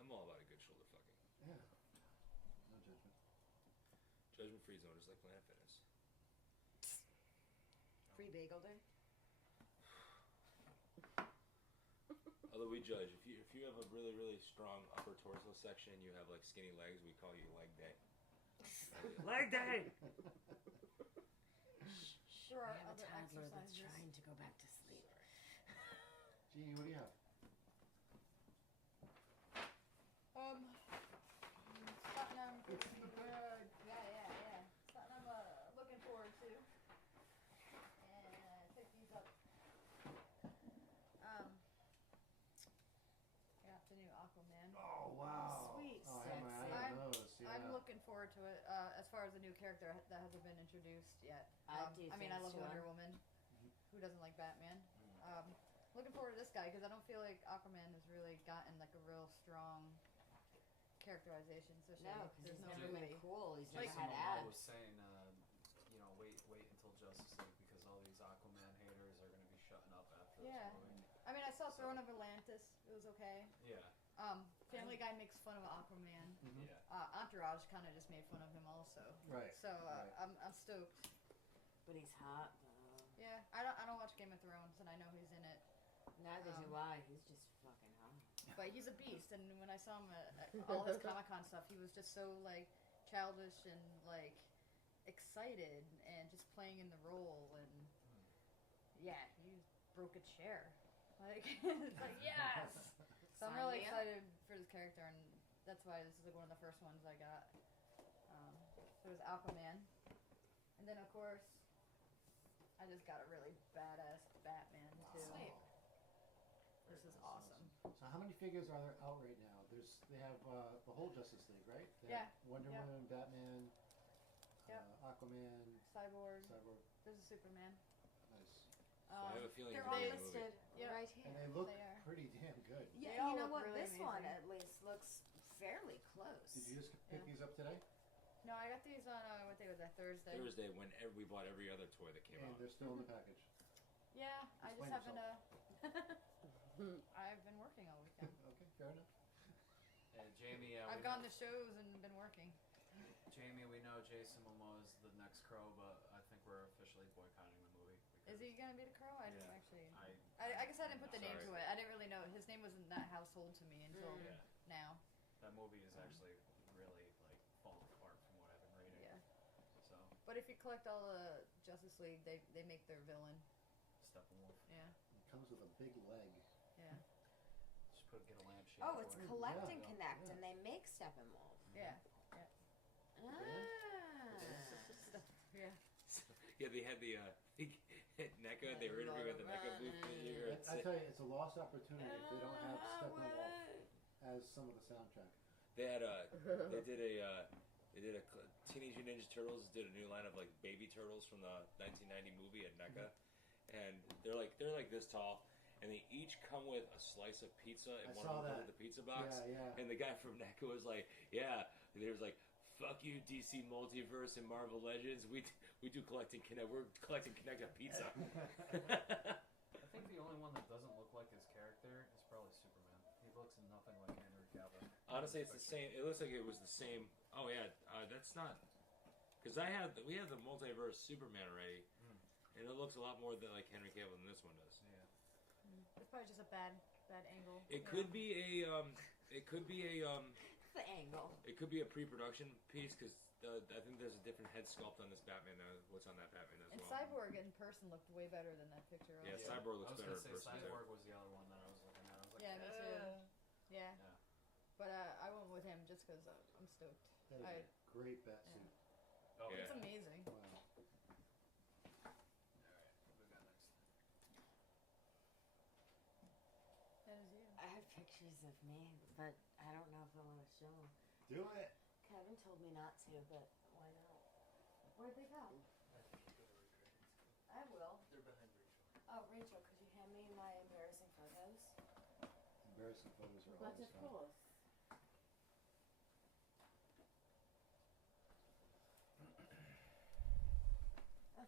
I'm all about a good shoulder fucking. Yeah. No judgment. Judgment-free zone is like Planet Fitness. Free bagel day. Although we judge, if you have a really, really strong upper torso section and you have like skinny legs, we call you leg day. Leg day! There are I have a other toddler that's exercises. trying to go back to sleep. Jeannie, what do you have? Something I'm something I'm looking forward to. And pick these up. Got the new Aquaman. Oh, wow. Sweet, Oh, I had my eye sexy. on those. Yeah. I'm looking forward to it. As far as a new character that hasn't been introduced yet. I do I mean, I things love to Wonder him. Woman. Who doesn't like Batman? Looking forward to this guy because I don't feel like Aquaman has really gotten like a real strong characterization. Especially No, because there's he's no never movie. been cool. He's Like- never had Momoa was abs. saying, wait until Justice League because all these Aquaman haters are going to be shutting up after Yeah. this movie. I mean, I saw Throne of Atlantis. It was okay. Yeah. Family Guy makes fun of Aquaman. Mhm. Yeah. Entourage kind of just made fun of him also. Right. So right. I'm stoked. But he's hot, though. Yeah, I don't watch Game of Thrones, and I know he's in it. Neither do I. He's just fucking hot. But he's a beast, and when I saw him at all his Comic-Con stuff, he was just so like childish and like excited and just playing in the role, and yeah, he broke a chair. Like it's like yes. So I'm Sign really me up. excited for this character, and that's why this is like one of the first ones I got. There was Aquaman, and then of course I just got a really badass Batman too. Sweet. This is awesome. So how many figures are there out right now? They have the whole Justice League, right? They Yeah. have Wonder Yeah. Woman, Batman, Yep. Aquaman, Cyborg. Cyborg. There's a Superman. Nice. I have a feeling They're it's all gonna be a movie. listed Yeah. right And here. they look They are. pretty damn good. Yeah, They all you know look what? really This one amazing. at least looks fairly close. Did you just pick Yeah. these up today? No, I got these on what day was that? Thursday. Thursday, when we bought every other toy that came And out. they're still in the package. Yeah, I just Explain happen to. I've been working all weekend. Okay, fair enough. Jamie, I've gone to shows and been working. Jamie, we know Jason Momoa is the next Crow, but I think we're officially boycotting the movie. Is he gonna be the Crow? I didn't Yeah. actually. I I guess I didn't put the name Sorry. to it. I didn't really know. His name wasn't that household to me until Yeah. now. That movie is actually really like falling apart from what I've been reading. Yeah. So But if you collect all the Justice League, they make their villain. Steppenwolf. Yeah. It comes with a big leg. Yeah. Just get a lampshade. Oh, it's for it. Collect Yeah. and Connect, Yeah. and they make Steppenwolf. Yeah. Ah. Yeah. Yeah, they had the NECA. They were interviewing the NECA booth. I tell you, it's a lost opportunity if they don't have Steppenwolf as some of the soundtrack. They had they did a Teenage Mutant Ninja Turtles did a new line of like baby turtles from the 1990 movie at NECA, and they're like this tall, and they each come with a slice of pizza, and I one saw of them comes that. with the pizza box. Yeah. And the guy from NECA was like, yeah, there was like, fuck you, DC Multiverse and Marvel Legends. We do Collect and Connect. We're collecting Connect a pizza. I think the only one that doesn't look like his character is probably Superman. He looks nothing like Henry Cavill. Honestly, it's the same. It looks like it was the same. Oh yeah, that's not. Because we have the multiverse Superman already, and it looks a lot more like Henry Cavill than this one does. Yeah. It's probably just a bad angle. It could be a it could be a The angle. it could be a pre-production piece because I think there's a different head sculpt on this Batman than what's on that Batman as And well. Cyborg in person looked way better than that picture. Yeah, also. Cyborg looks I was better gonna in say person. Cyborg was the other one that I was looking at. I was like, Yeah, me too. Yeah. Yeah. But I went with him just because I'm stoked. That is a great bat suit. Oh, Yeah. It's amazing. Wow. Alright, what do we got next? That is you. I have pictures of me, but I don't know if I want to show them. Do it. Kevin told me not to, but why not? Where'd they go? I will. They're behind Rachel. Oh, Rachel, could you hand me my embarrassing photos? Embarrassing photos are But always of fun. course.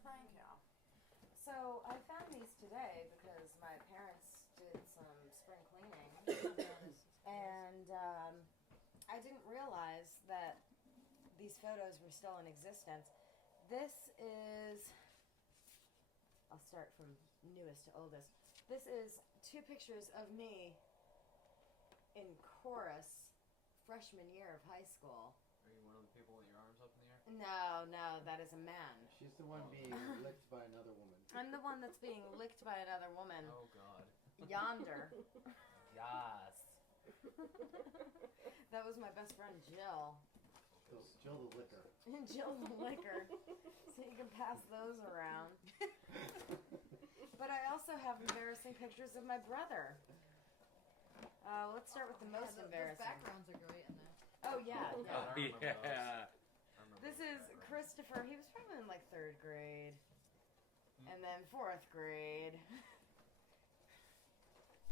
Thank you. So I found these today because my parents did some spring cleaning, and I didn't realize that these photos were still in existence. This is, I'll start from newest to oldest. This is 2 pictures of me in chorus freshman year of high school. Are you one of the people with your arms up in the air? No, that is a man. She's the one being licked by another woman. I'm the one that's being licked by another woman. Oh God. Yonder. Yes. That was my best friend Jill. Jill the licker. Jill the licker. So you can pass those around. But I also have embarrassing pictures of my brother. Let's start with the most embarrassing. Those backgrounds are great in that. Oh yeah. God, I remember those. Yeah. I remember This those is backgrounds. Christopher. He was probably in like 3rd grade. And then 4th grade.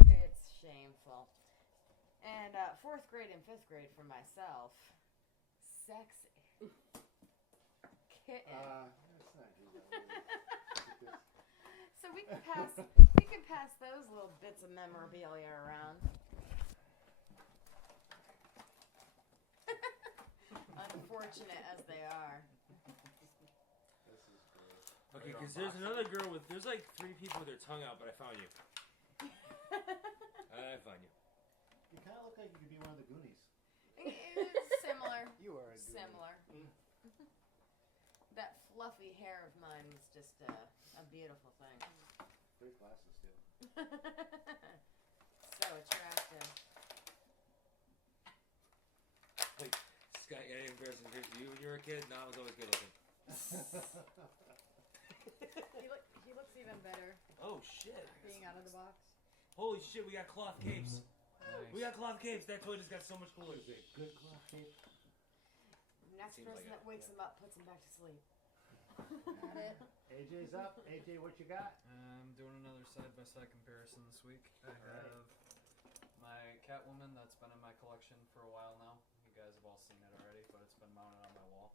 It's shameful. And 4th grade and 5th grade for myself. Sexy. Kitten. That's not you. So we can pass those little bits of memorabilia around. Unfortunate as they are. This is great. Okay, because there's another girl with. There's like 3 people with their tongue out, but I found you. I found you. You kind of look like you could be one of the Goonies. It's similar. You are a Goonie. Similar. That fluffy hair of mine was just a beautiful thing. Great glasses, too. So attractive. Like, Scott, you had an embarrassing picture. You when you were a kid? No, I was always good looking. He looks even better Oh, shit. being out of the box. Holy shit, we got cloth capes. Nice. We got cloth capes. That toy just got so much cooler. Is it good cloth tape? Next Seems person like that wakes him up puts him back to sleep. AJ's up. AJ, what you got? I'm doing another side-by-side comparison this week. I have my Catwoman that's been in my collection for a while now. You guys have all seen it already, but it's been mounted on my wall.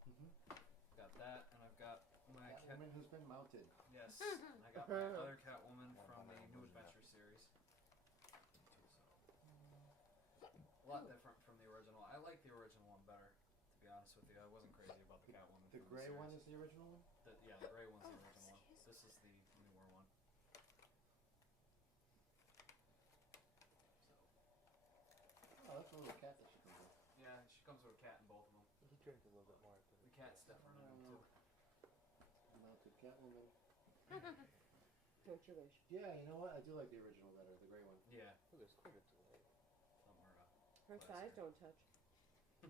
Got that, and I've got my Catwoman who's been mounted. Yes, I got my other Catwoman from the New Adventure series. A lot different from the original. I like the original one better, to be honest with you. I wasn't crazy about the Catwoman. The from gray series. one is the original one? Yeah, the gray one's the original one. This is the newer one. Oh, that's a little cat that she comes with. Yeah, she comes with a cat in both of them. He drank a little bit more. The cat's different in them too. Mounted Catwoman. Don't you wish? Yeah, you know what? I do like the original better, the gray one. Yeah. Oh, there's quite a delay. Somewhere Her thighs don't touch.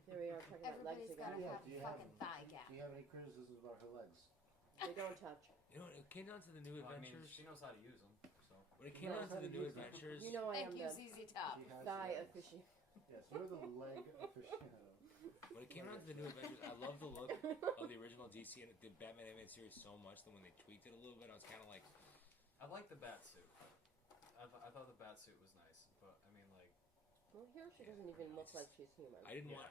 Here we are talking about legs Everybody's again. gotta Yeah, have do you a have fucking them? thigh gap. Do you have any criticisms about her legs? They don't touch. You know, it came down to the New I mean, Adventures. she knows how to use them. So When it came down to the New Adventures, You know I Thank am you, the ZZ Top. She has thigh legs. official. Yes, you're the leg aficionado. when it came down to the New Adventures, I love the look of the original DC and the Batman animated series so much that when they tweaked it a little bit, I was kind of like, I like the bat suit. I thought the bat suit was nice, but I mean, like, Well, here she doesn't even look like she's human. I didn't want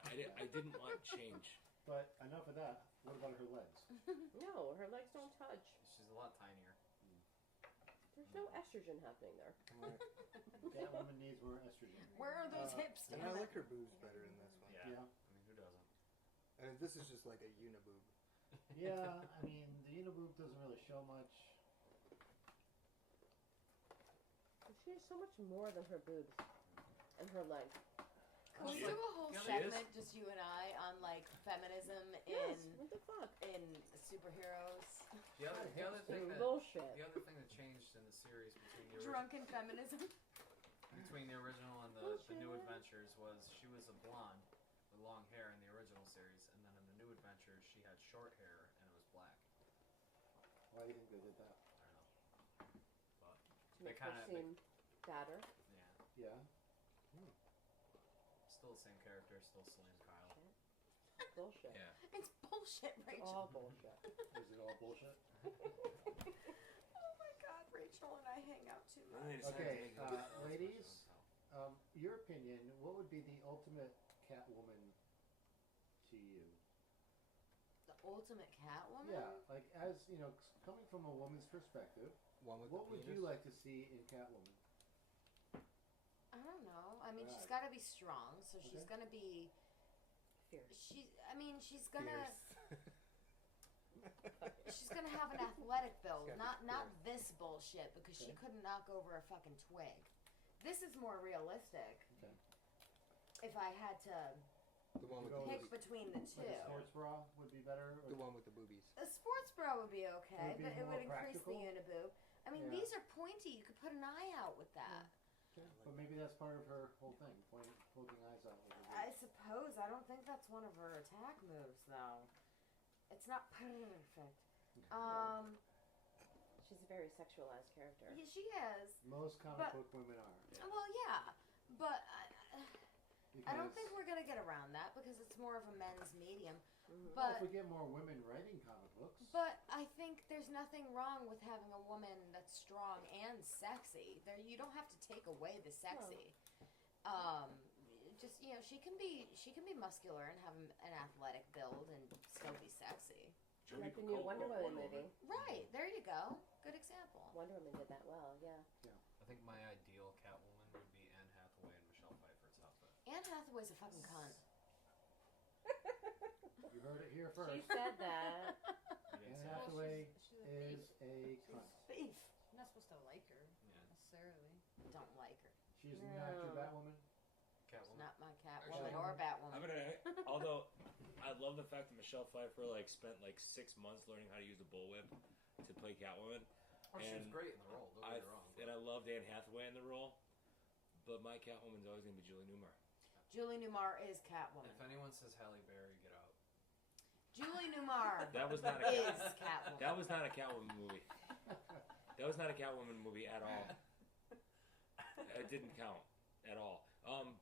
change. But enough of that. What about her legs? No, her legs don't touch. she's a lot tinier. There's no estrogen happening there. Catwoman needs more estrogen. Where are those hips? And I like her boobs better in this one. Yeah. Yeah. I mean, who doesn't? And this is just like a uniboob. Yeah, I mean, the uniboob doesn't really show much. She has so much more than her boobs and her leg. Can we She- do a whole she is. segment, just you and I, on like feminism Yes, in what the fuck? superheroes? The other thing that Bullshit. the other thing that changed in the series between the Drunken feminism. between the original and the New Adventures was she was a blonde with long hair in the original series, and then in the New Adventures she had short hair and it was black. Why do you think they did that? I don't know, but To they make her kind of seem fatter. yeah, Yeah. still the same character, still Selene Kyle. Bullshit. Yeah. It's bullshit, Rachel. All bullshit. Is it all bullshit? Oh my God, Rachel and I hang out too And much. they decided Okay, to make it- ladies, your opinion, what would be the ultimate Catwoman to you? The ultimate Catwoman? Yeah, like as you know, coming from a woman's perspective, One with what the would penis. you like to see in Catwoman? I don't know. I mean, she's Right. got to be strong, so she's Okay. gonna be. Fierce. She's gonna. Fierce. She's gonna have an athletic build, It's not gotta be this bullshit because she Okay. couldn't knock over a fucking twig. This is more realistic. Okay. If I had to The one with Go the pick with- boobies. between the Like a two, sports bra would be better. Or The one with the boobies. a sports bra would be okay, Would it be but it more would increase practical? the uniboob. I mean, Yeah. these are pointy. You could put an eye out with that. But maybe that's part of her whole thing, poking eyes out. With her I boobs. suppose. I don't think that's one of her attack moves, though. It's not perfect. She's a very sexualized character. Yeah, she is. Most comic but- book women are. Well, yeah, but I don't Because think we're gonna get around that because it's more of a men's medium. Mhm. well, if But we get more women writing comic books, I think there's nothing wrong with having a woman that's strong and sexy. There, you don't have to take away the sexy. Just she can be muscular and have an athletic build and still be sexy. Jodie Like the new Cocotte Wonder wrote Woman one movie. Right there, you go. Good example. Wonder Woman did that well, yeah. I think my ideal Catwoman would be Anne Hathaway and Michelle Pfeiffer's outfit. Anne Hathaway's a fucking cunt. you heard it here She first. said that. You didn't Anne say Hathaway she's a is a cunt. Beef. You're not supposed to like her Yeah. necessarily. Don't like her. She's not your No. Batwoman. She's Catwoman. not my Actually, Catwoman or Batwoman. I'm gonna. Although, I love the fact that Michelle Pfeiffer spent 6 months learning how to use the bullwhip to play Catwoman. Oh, she was And great in the role. Don't get me wrong. And I loved Anne Hathaway in the role, but my Catwoman's always gonna be Julie Newmar. Julie Newmar is Catwoman. If anyone says Halle Berry, get out. Julie Newmar That was not a is Catwoman. Catwoman. That was not a Catwoman movie. That was not a Catwoman movie at all. It didn't count at all.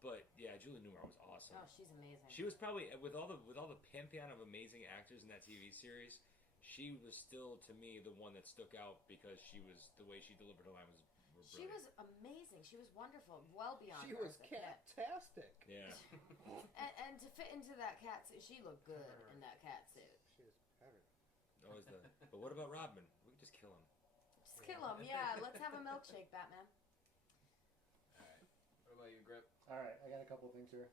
But yeah, Julie Newmar was awesome. Oh, she's amazing. She was probably with all the pantheon of amazing actors in that TV series. She was still to me the one that stuck out because the way she delivered her line was She was amazing. She was wonderful. Well beyond. She was perfect. Yeah. fantastic. Yeah. And to fit into that cat suit, she looked good in that cat suit. She was better. That was but what about Robin? We could just kill him. Just kill him. Yeah, let's have a milkshake, Batman. Alright. What about you, Grip? All right, I got a couple things here.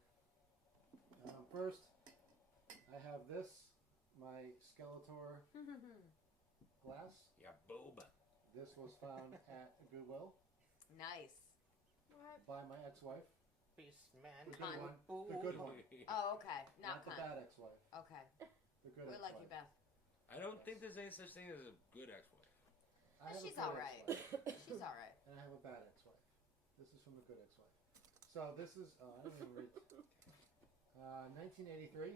First, I have this, my Skeletor glass. Yeah, Boba. This was found at Goodwill Nice. by my ex-wife. Beastman. The good Cunt. one. The good one. Oh, okay. Not the cunt. bad ex-wife. Okay. The good We ex-wife. like you, Beth. I don't think there's any such thing as a good ex-wife. I have a She's good all right. ex-wife, She's all right. and I have a bad ex-wife. This is from the good ex-wife. So this is, I don't even read. 1983.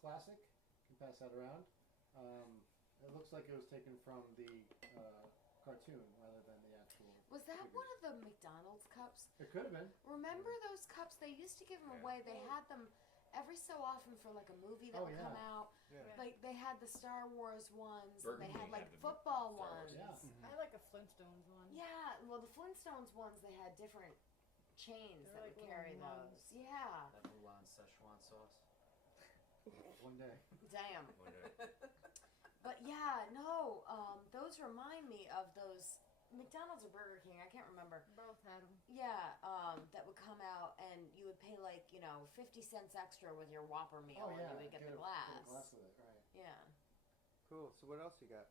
Classic. You can pass that around. It looks like it was taken from the cartoon rather than the actual. Was that figures. one of the McDonald's cups? It could have been. Remember those cups? They used to give them Yeah. away. They had them every so often for like a movie that Oh, would yeah. come out. Yeah. Like they had the Star Wars ones. Burger And they had King like had the football Star Wars. ones. Yeah. I like a Flintstones one. Yeah, well, the Flintstones ones, they had different chains They're that like would little carry mugs. those. Yeah. That Mulan Szechuan sauce. One day. Damn. Wonder- But yeah, no, those remind me of those McDonald's or Burger King, I can't remember. Both had them. Yeah, that would come out and you would pay 50 cents extra with your Whopper meal Oh and yeah. you would get the a glass. glass with it, right? Yeah. Cool. So what else you got?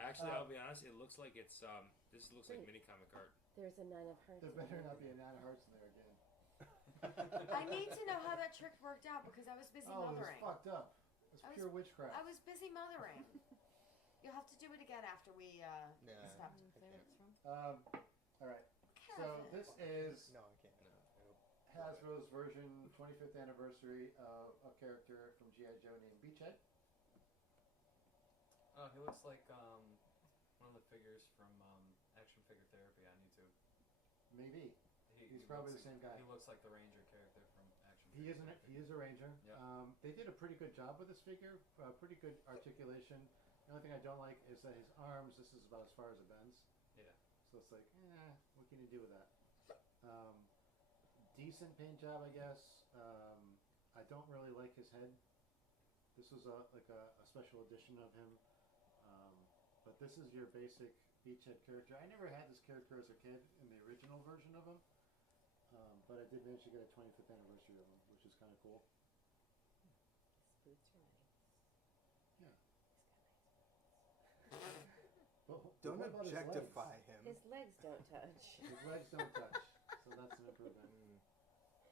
Actually, I'll be honest. It looks like it's This looks like mini comic art. There's a 9 of hearts. There better not be a 9 of hearts in there again. I need to know how that trick worked out because I was busy Oh, it was mothering. fucked up. It's I was- pure witchcraft. I was busy mothering. You'll have to do it again after we Yeah. stop. All right. So this is No, I can't. No. Hasbro's version 25th anniversary of a character from G.I. Joe named Beachhead. Oh, he looks like one of the figures from Action Figure Therapy on YouTube. Maybe. He He's probably looks the same guy. He looks like the Ranger character from Action He Figure is Therapy. he is a ranger. Yeah. They did a pretty good job with this figure. Pretty good articulation. The only thing I don't like is that his arms. This is about as far as it bends. Yeah. So it's like, what can you do with that? Decent paint job, I guess. I don't really like his head. This was a special edition of him. But this is your basic beachhead character. I never had this character as a kid in the original version of him. But I did manage to get a 25th anniversary of him, which is kind of cool. His boots are nice. Yeah. Don't what about his objectify legs? him. His legs don't touch. His legs don't touch, so that's an improvement.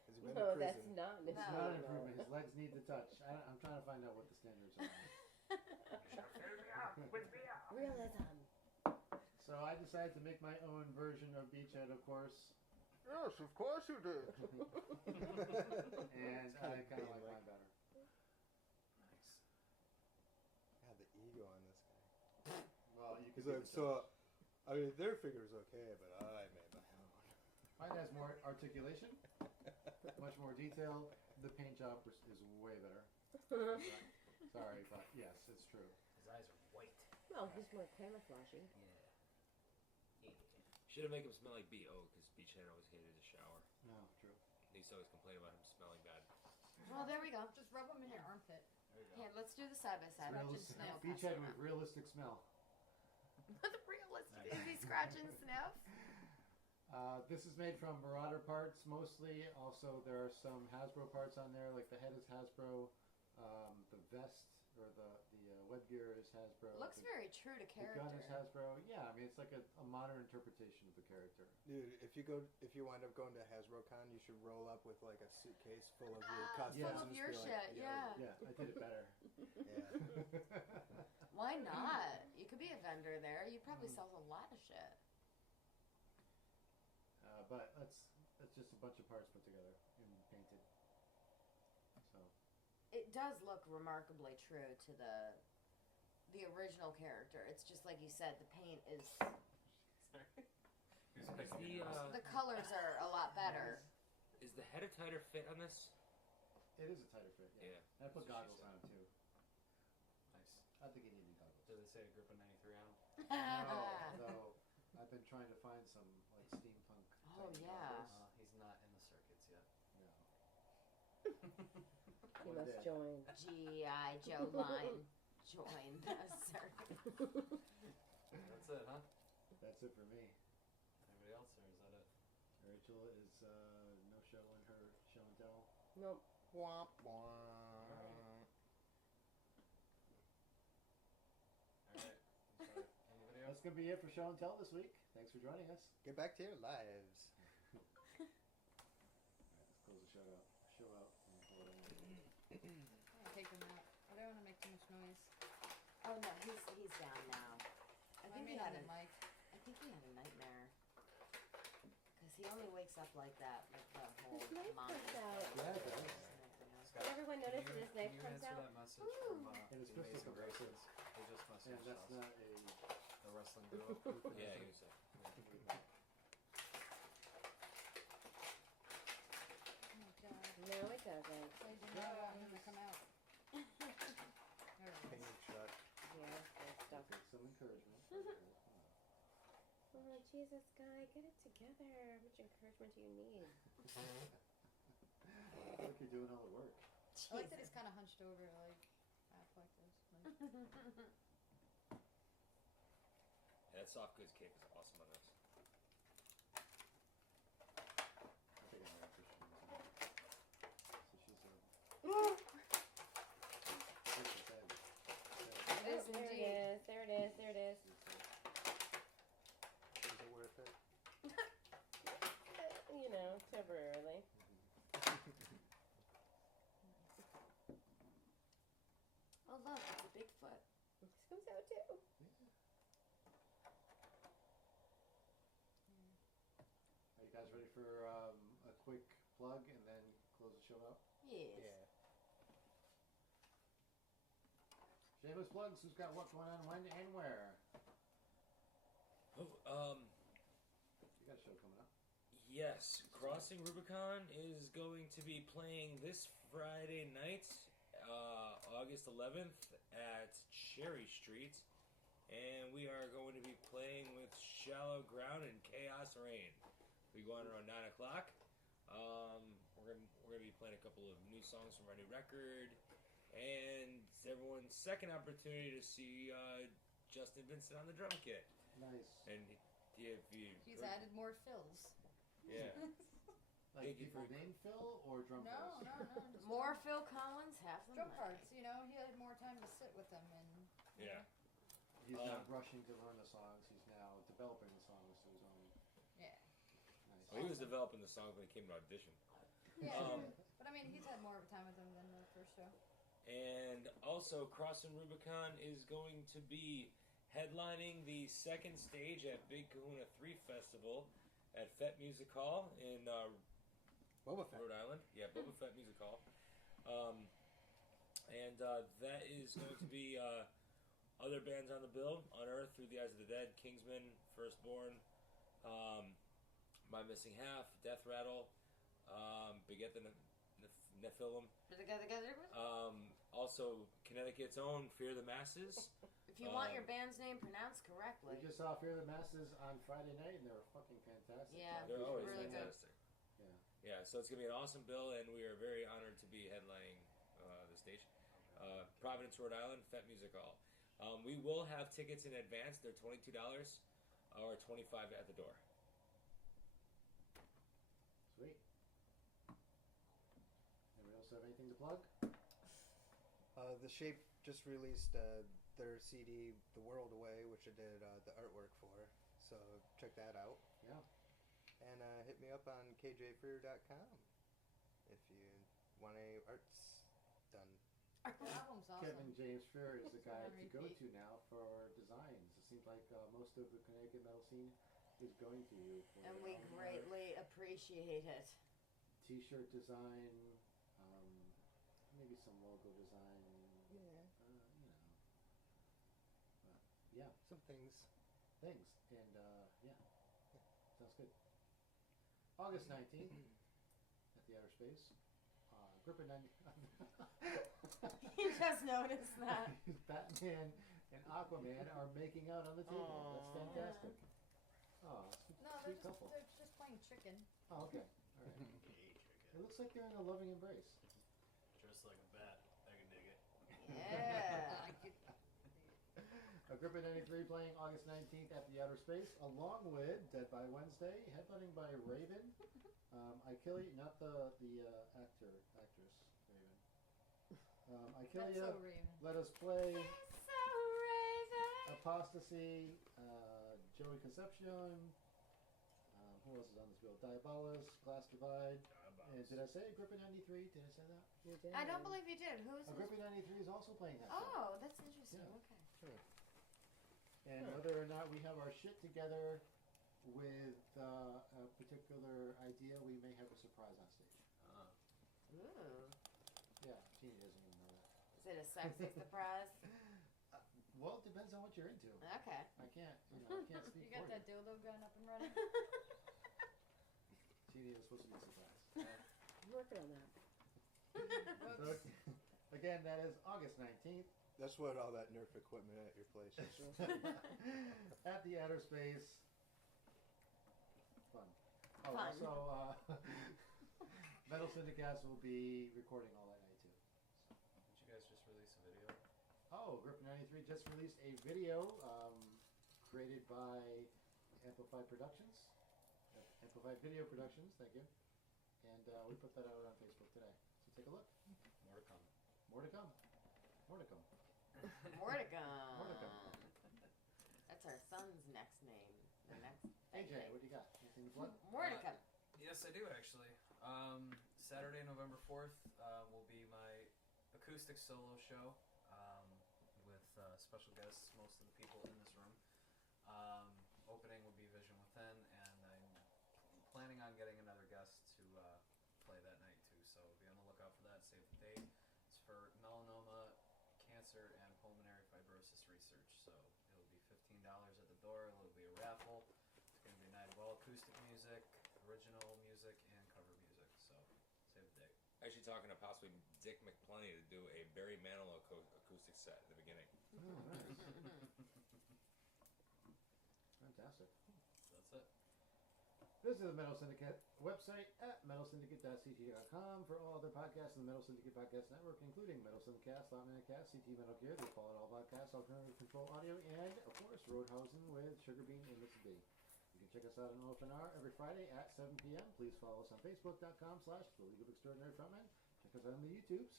Has he been No, to that's prison? not an It's not an improvement. His legs need to touch. I'm trying to find out what the standards are. Realism. So I decided to make my own version of Beachhead, of course. Yes, of course you did. And I kind of like mine better. Nice. God, the ego on this guy. Well, you can He's like, so, I mean, their figure's okay, but I made my own. mine has more articulation, much more detail. The paint job is way better. Sorry, but yes, it's true. His eyes are white. Well, he's more camouflagey. Yeah. Should have made him smell like B.O. because Beachhead always hated his shower. No, true. He used to always complain about him smelling bad. Well, there we go. Just rub them in your armpit. There you go. Here, let's do the side by side. Realistic, Snail Beachhead pass with around. realistic smell. The realistic. Is he scratching sniff? This is made from Marauder parts mostly. Also, there are some Hasbro parts on there, like the head is Hasbro, the vest or the webgear is Hasbro. Looks very true to The character. gun is Hasbro. Yeah, I mean it's like a modern interpretation of the character. Dude, if you wind up going to HasbroCon, you should roll up with like a suitcase full of your Full costumes. Yeah. of and your just be like, shit, "Yo." yeah. Yeah, I did it better. Yeah. Why not? You could be a vendor there. You probably sell a lot of shit. But that's just a bunch of parts put together and painted. So It does look remarkably true to the original character. It's just like you said, the paint is the colors are a lot better. Is the head a tighter fit on this? it is a tighter fit. Yeah. Yeah. And I put That's what goggles she said. on it too. Nice. I think you need goggles. Do they say Agrippa 93 on them? No, though I've been trying to find some like steampunk. Oh, type yeah. goggles. He's not in the circuits yet. No. He must join. G.I. Joe line. Join the circuit. That's it, huh? That's it for me. Anybody else, or is that it? Rachel is no show in her show and tell. Nope. Womp womp. Alright. Anybody else? That's gonna be it for show and tell this week. Thanks for joining us. Get back to your lives. Alright, let's close the show out. And call it a night. I'm gonna take them out. I don't want to make too much noise. Oh no, he's down now. I think he had a mic. I think he had a nightmare. Because he only wakes up like that, like the whole His knife month. comes out. Yeah, it does. Scott, Did everyone notice that his knife can you comes answer out? that message from And it's the crystal Amazing clear. Graces? They just messaged And that's us. not a. The wrestling duo. Yeah, he was Oh my god. No, it doesn't. So you know I want him to come out. There it is. Ping shut. Yeah, there's stuff. Take some encouragement. Oh, Jesus, guy, get it together. How much encouragement do you need? I think you're doing all the work. I like that he's kind of hunched over, like half like this. Like, Yeah, that soft goods cape is awesome on this. I think I'm right for sure. So she's a. It is There indeed. it is. There it is. There it is. Is it worth it? You know, temporarily. Oh look, it's a Bigfoot. This comes out too. Are you guys ready for a quick plug and then close the show out? Yes. Yeah. Shameless Plugs, who's got what going on when and where? Oh, You got a show coming up. yes, Crossing Rubicon is going to be playing this Friday night, August 11th at Cherry Street, and we are going to be playing with Shallow Ground and Chaos Rain. We go on around 9 o'clock. We're we're going to be playing a couple of new songs from our new record. And it's everyone's second opportunity to see Justin Vincent on the drum kit. Nice. And if you He's added more fills. yeah. Like Thank you people for- named Phil or drum No, fills? no, no. Just More Phil Collins, half the drum money. parts. You know, he had more time to sit with them and. Yeah. He's not rushing to learn the songs. He's now developing the songs to his own. Yeah. Nice. Well, he was developing the songs when he came to audition. Yeah. But I mean, he's had more time with them than the first show. And also, Crossing Rubicon is going to be headlining the second stage at Big Kahuna 3 Festival at Fett Music Hall in Boba Fett. Rhode Island. Yeah, Boba Fett Music Hall. And that is going to be other bands on the bill: Unearth, Through the Eyes of the Dead, Kingsman, Firstborn, My Missing Half, Death Rattle, Beget the Nephilim. Also, Connecticut's own Fear the Masses. If you want your band's name pronounced correctly. We just saw Fear the Masses on Friday night, and they were fucking fantastic. Yeah, They're always really good. fantastic. Yeah. Yeah, so it's going to be an awesome bill, and we are very honored to be headlining the stage. Providence, Rhode Island, Fett Music Hall. We will have tickets in advance. They're $22 or $25 at the door. Sweet. Anybody else have anything to plug? The Shape just released their CD, The World Away, which I did the artwork for. So check that out. Yeah. And hit me up on kjfrear.com if you want any arts done. The album's awesome. Kevin James Frear is the guy On to go repeat. to now for designs. It seems like most of the Connecticut metal scene is going to you. For And we greatly appreciate it. T-shirt design, maybe some logo design. Yeah. Yeah, Some things. things. And yeah, sounds good. August 19th at the Outer Space. Agrippa 90. You just noticed that. Batman and Aquaman are making out on the table. That's fantastic. Oh, No, sweet couple. they're just playing chicken. Oh, okay. All right. It looks like they're in a loving embrace. Dressed like a bat. I can dig it. Yeah. Agrippa 93 playing August 19th at the Outer Space, along with Dead by Wednesday, headlining by Raven. Achille, not the actress Raven. That's Achille, so Raven. Let Us Play, So Raven. Apostasy, Joey Concepcion. Who else is on this bill? Diabolus, Glass Divide. And did I say Agrippa 93? Did I say that? You did. I don't believe you did. Who is this? Agrippa 93 is also playing that. show. Oh, that's interesting. Yeah. Okay. And whether or not we have our shit together with a particular idea, we may have a surprise on stage. Ooh. Yeah, Jeanne doesn't even know that. Is it a sexy surprise? Well, it depends on what you're into. Okay. I can't speak You got for that dildo gun up and running? Jeanne is supposed to be a surprise. I'm working on that. So, again, that is August 19th That's what all that Nerf equipment at your place is. at the Outer Space. Fun. Oh, Fun. also, Metal Syndicast will be recording all that night too. Did you guys just release a video? Oh, Grip 93 just released a video created by Amplified Productions. Amplified Video Productions, thank you. And we put that out on Facebook today. So take a look. More to come. More to come. More to come. Mordecai. Mordecai. That's our son's next name. The next AJ, name. what do you got? Anything to plug? Mordecai. Yes, I do actually. Saturday, November 4th will be my acoustic solo show with special guests, most of the people in this room. Opening will be Vision Within, and I'm planning on getting another guest to play that night too. So be on the lookout for that. Save the date. It's for melanoma, cancer, and pulmonary fibrosis research. So it'll be $15 at the door. It'll be a raffle. It's going to be a night of all acoustic music, original music, and cover music. So save the date. Actually talking to possibly Dick McPlenty to do a Barry Manilow acoustic set at the beginning. Oh, nice. Fantastic. That's it. Visit the Metal Syndicate website at metalsyndicate.ct.com for all other podcasts in the Metal Syndicate Podcast Network, including Metal Syndicate, Slot Minicast, CT Metal Gear, the Fall It All Podcast, Alternative Control Audio, and, of course, Roadhausen with Sugar Bean and Mr. B. You can check us out on OFNR every Friday at 7 p.m. Please follow us on Facebook.com/The League of Extraordinary Frontmen. Check us out on the YouTubes.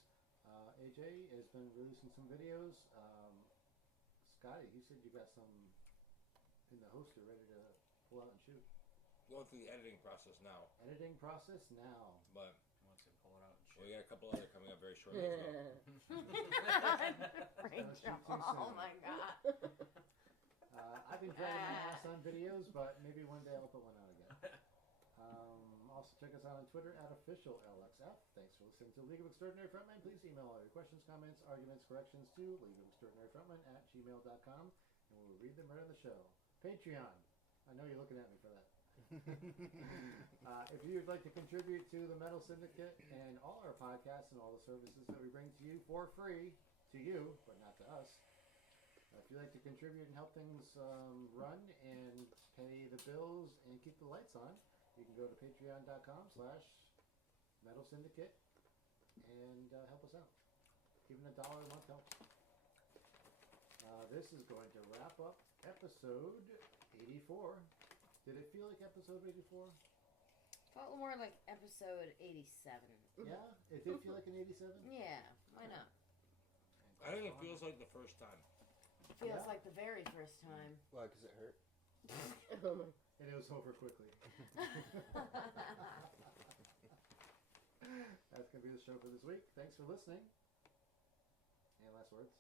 AJ has been releasing some videos. Scotty, you said you got some in the holster ready to pull out and shoot. Going through the editing process now. Editing process now. But Once they pull it out and shit. we got a couple other coming up very shortly as well. Rachel, oh my god. I've been dragging my ass on videos, but maybe one day I'll put one out again. Also check us out on Twitter at @officialLXF. Thanks for listening to League of Extraordinary Frontmen. Please email all your questions, comments, arguments, corrections to leagueofextraordinaryfrontmen@gmail.com, and we'll read them right on the show. Patreon. I know you're looking at me for that. If you'd like to contribute to the Metal Syndicate and all our podcasts and all the services that we bring to you for free, to you, but not to us, if you'd like to contribute and help things run and pay the bills and keep the lights on, you can go to patreon.com/Metal Syndicate and help us out. Even $1 a month helps. This is going to wrap up episode 84. Did it feel like episode 84? Felt more like episode 87. Yeah? It did feel like an 87? Yeah, why not? I think it feels like the first time. Feels Yeah. like the very first time. Why? Because it hurt. And it was over quickly. That's going to be the show for this week. Thanks for listening. Any last words?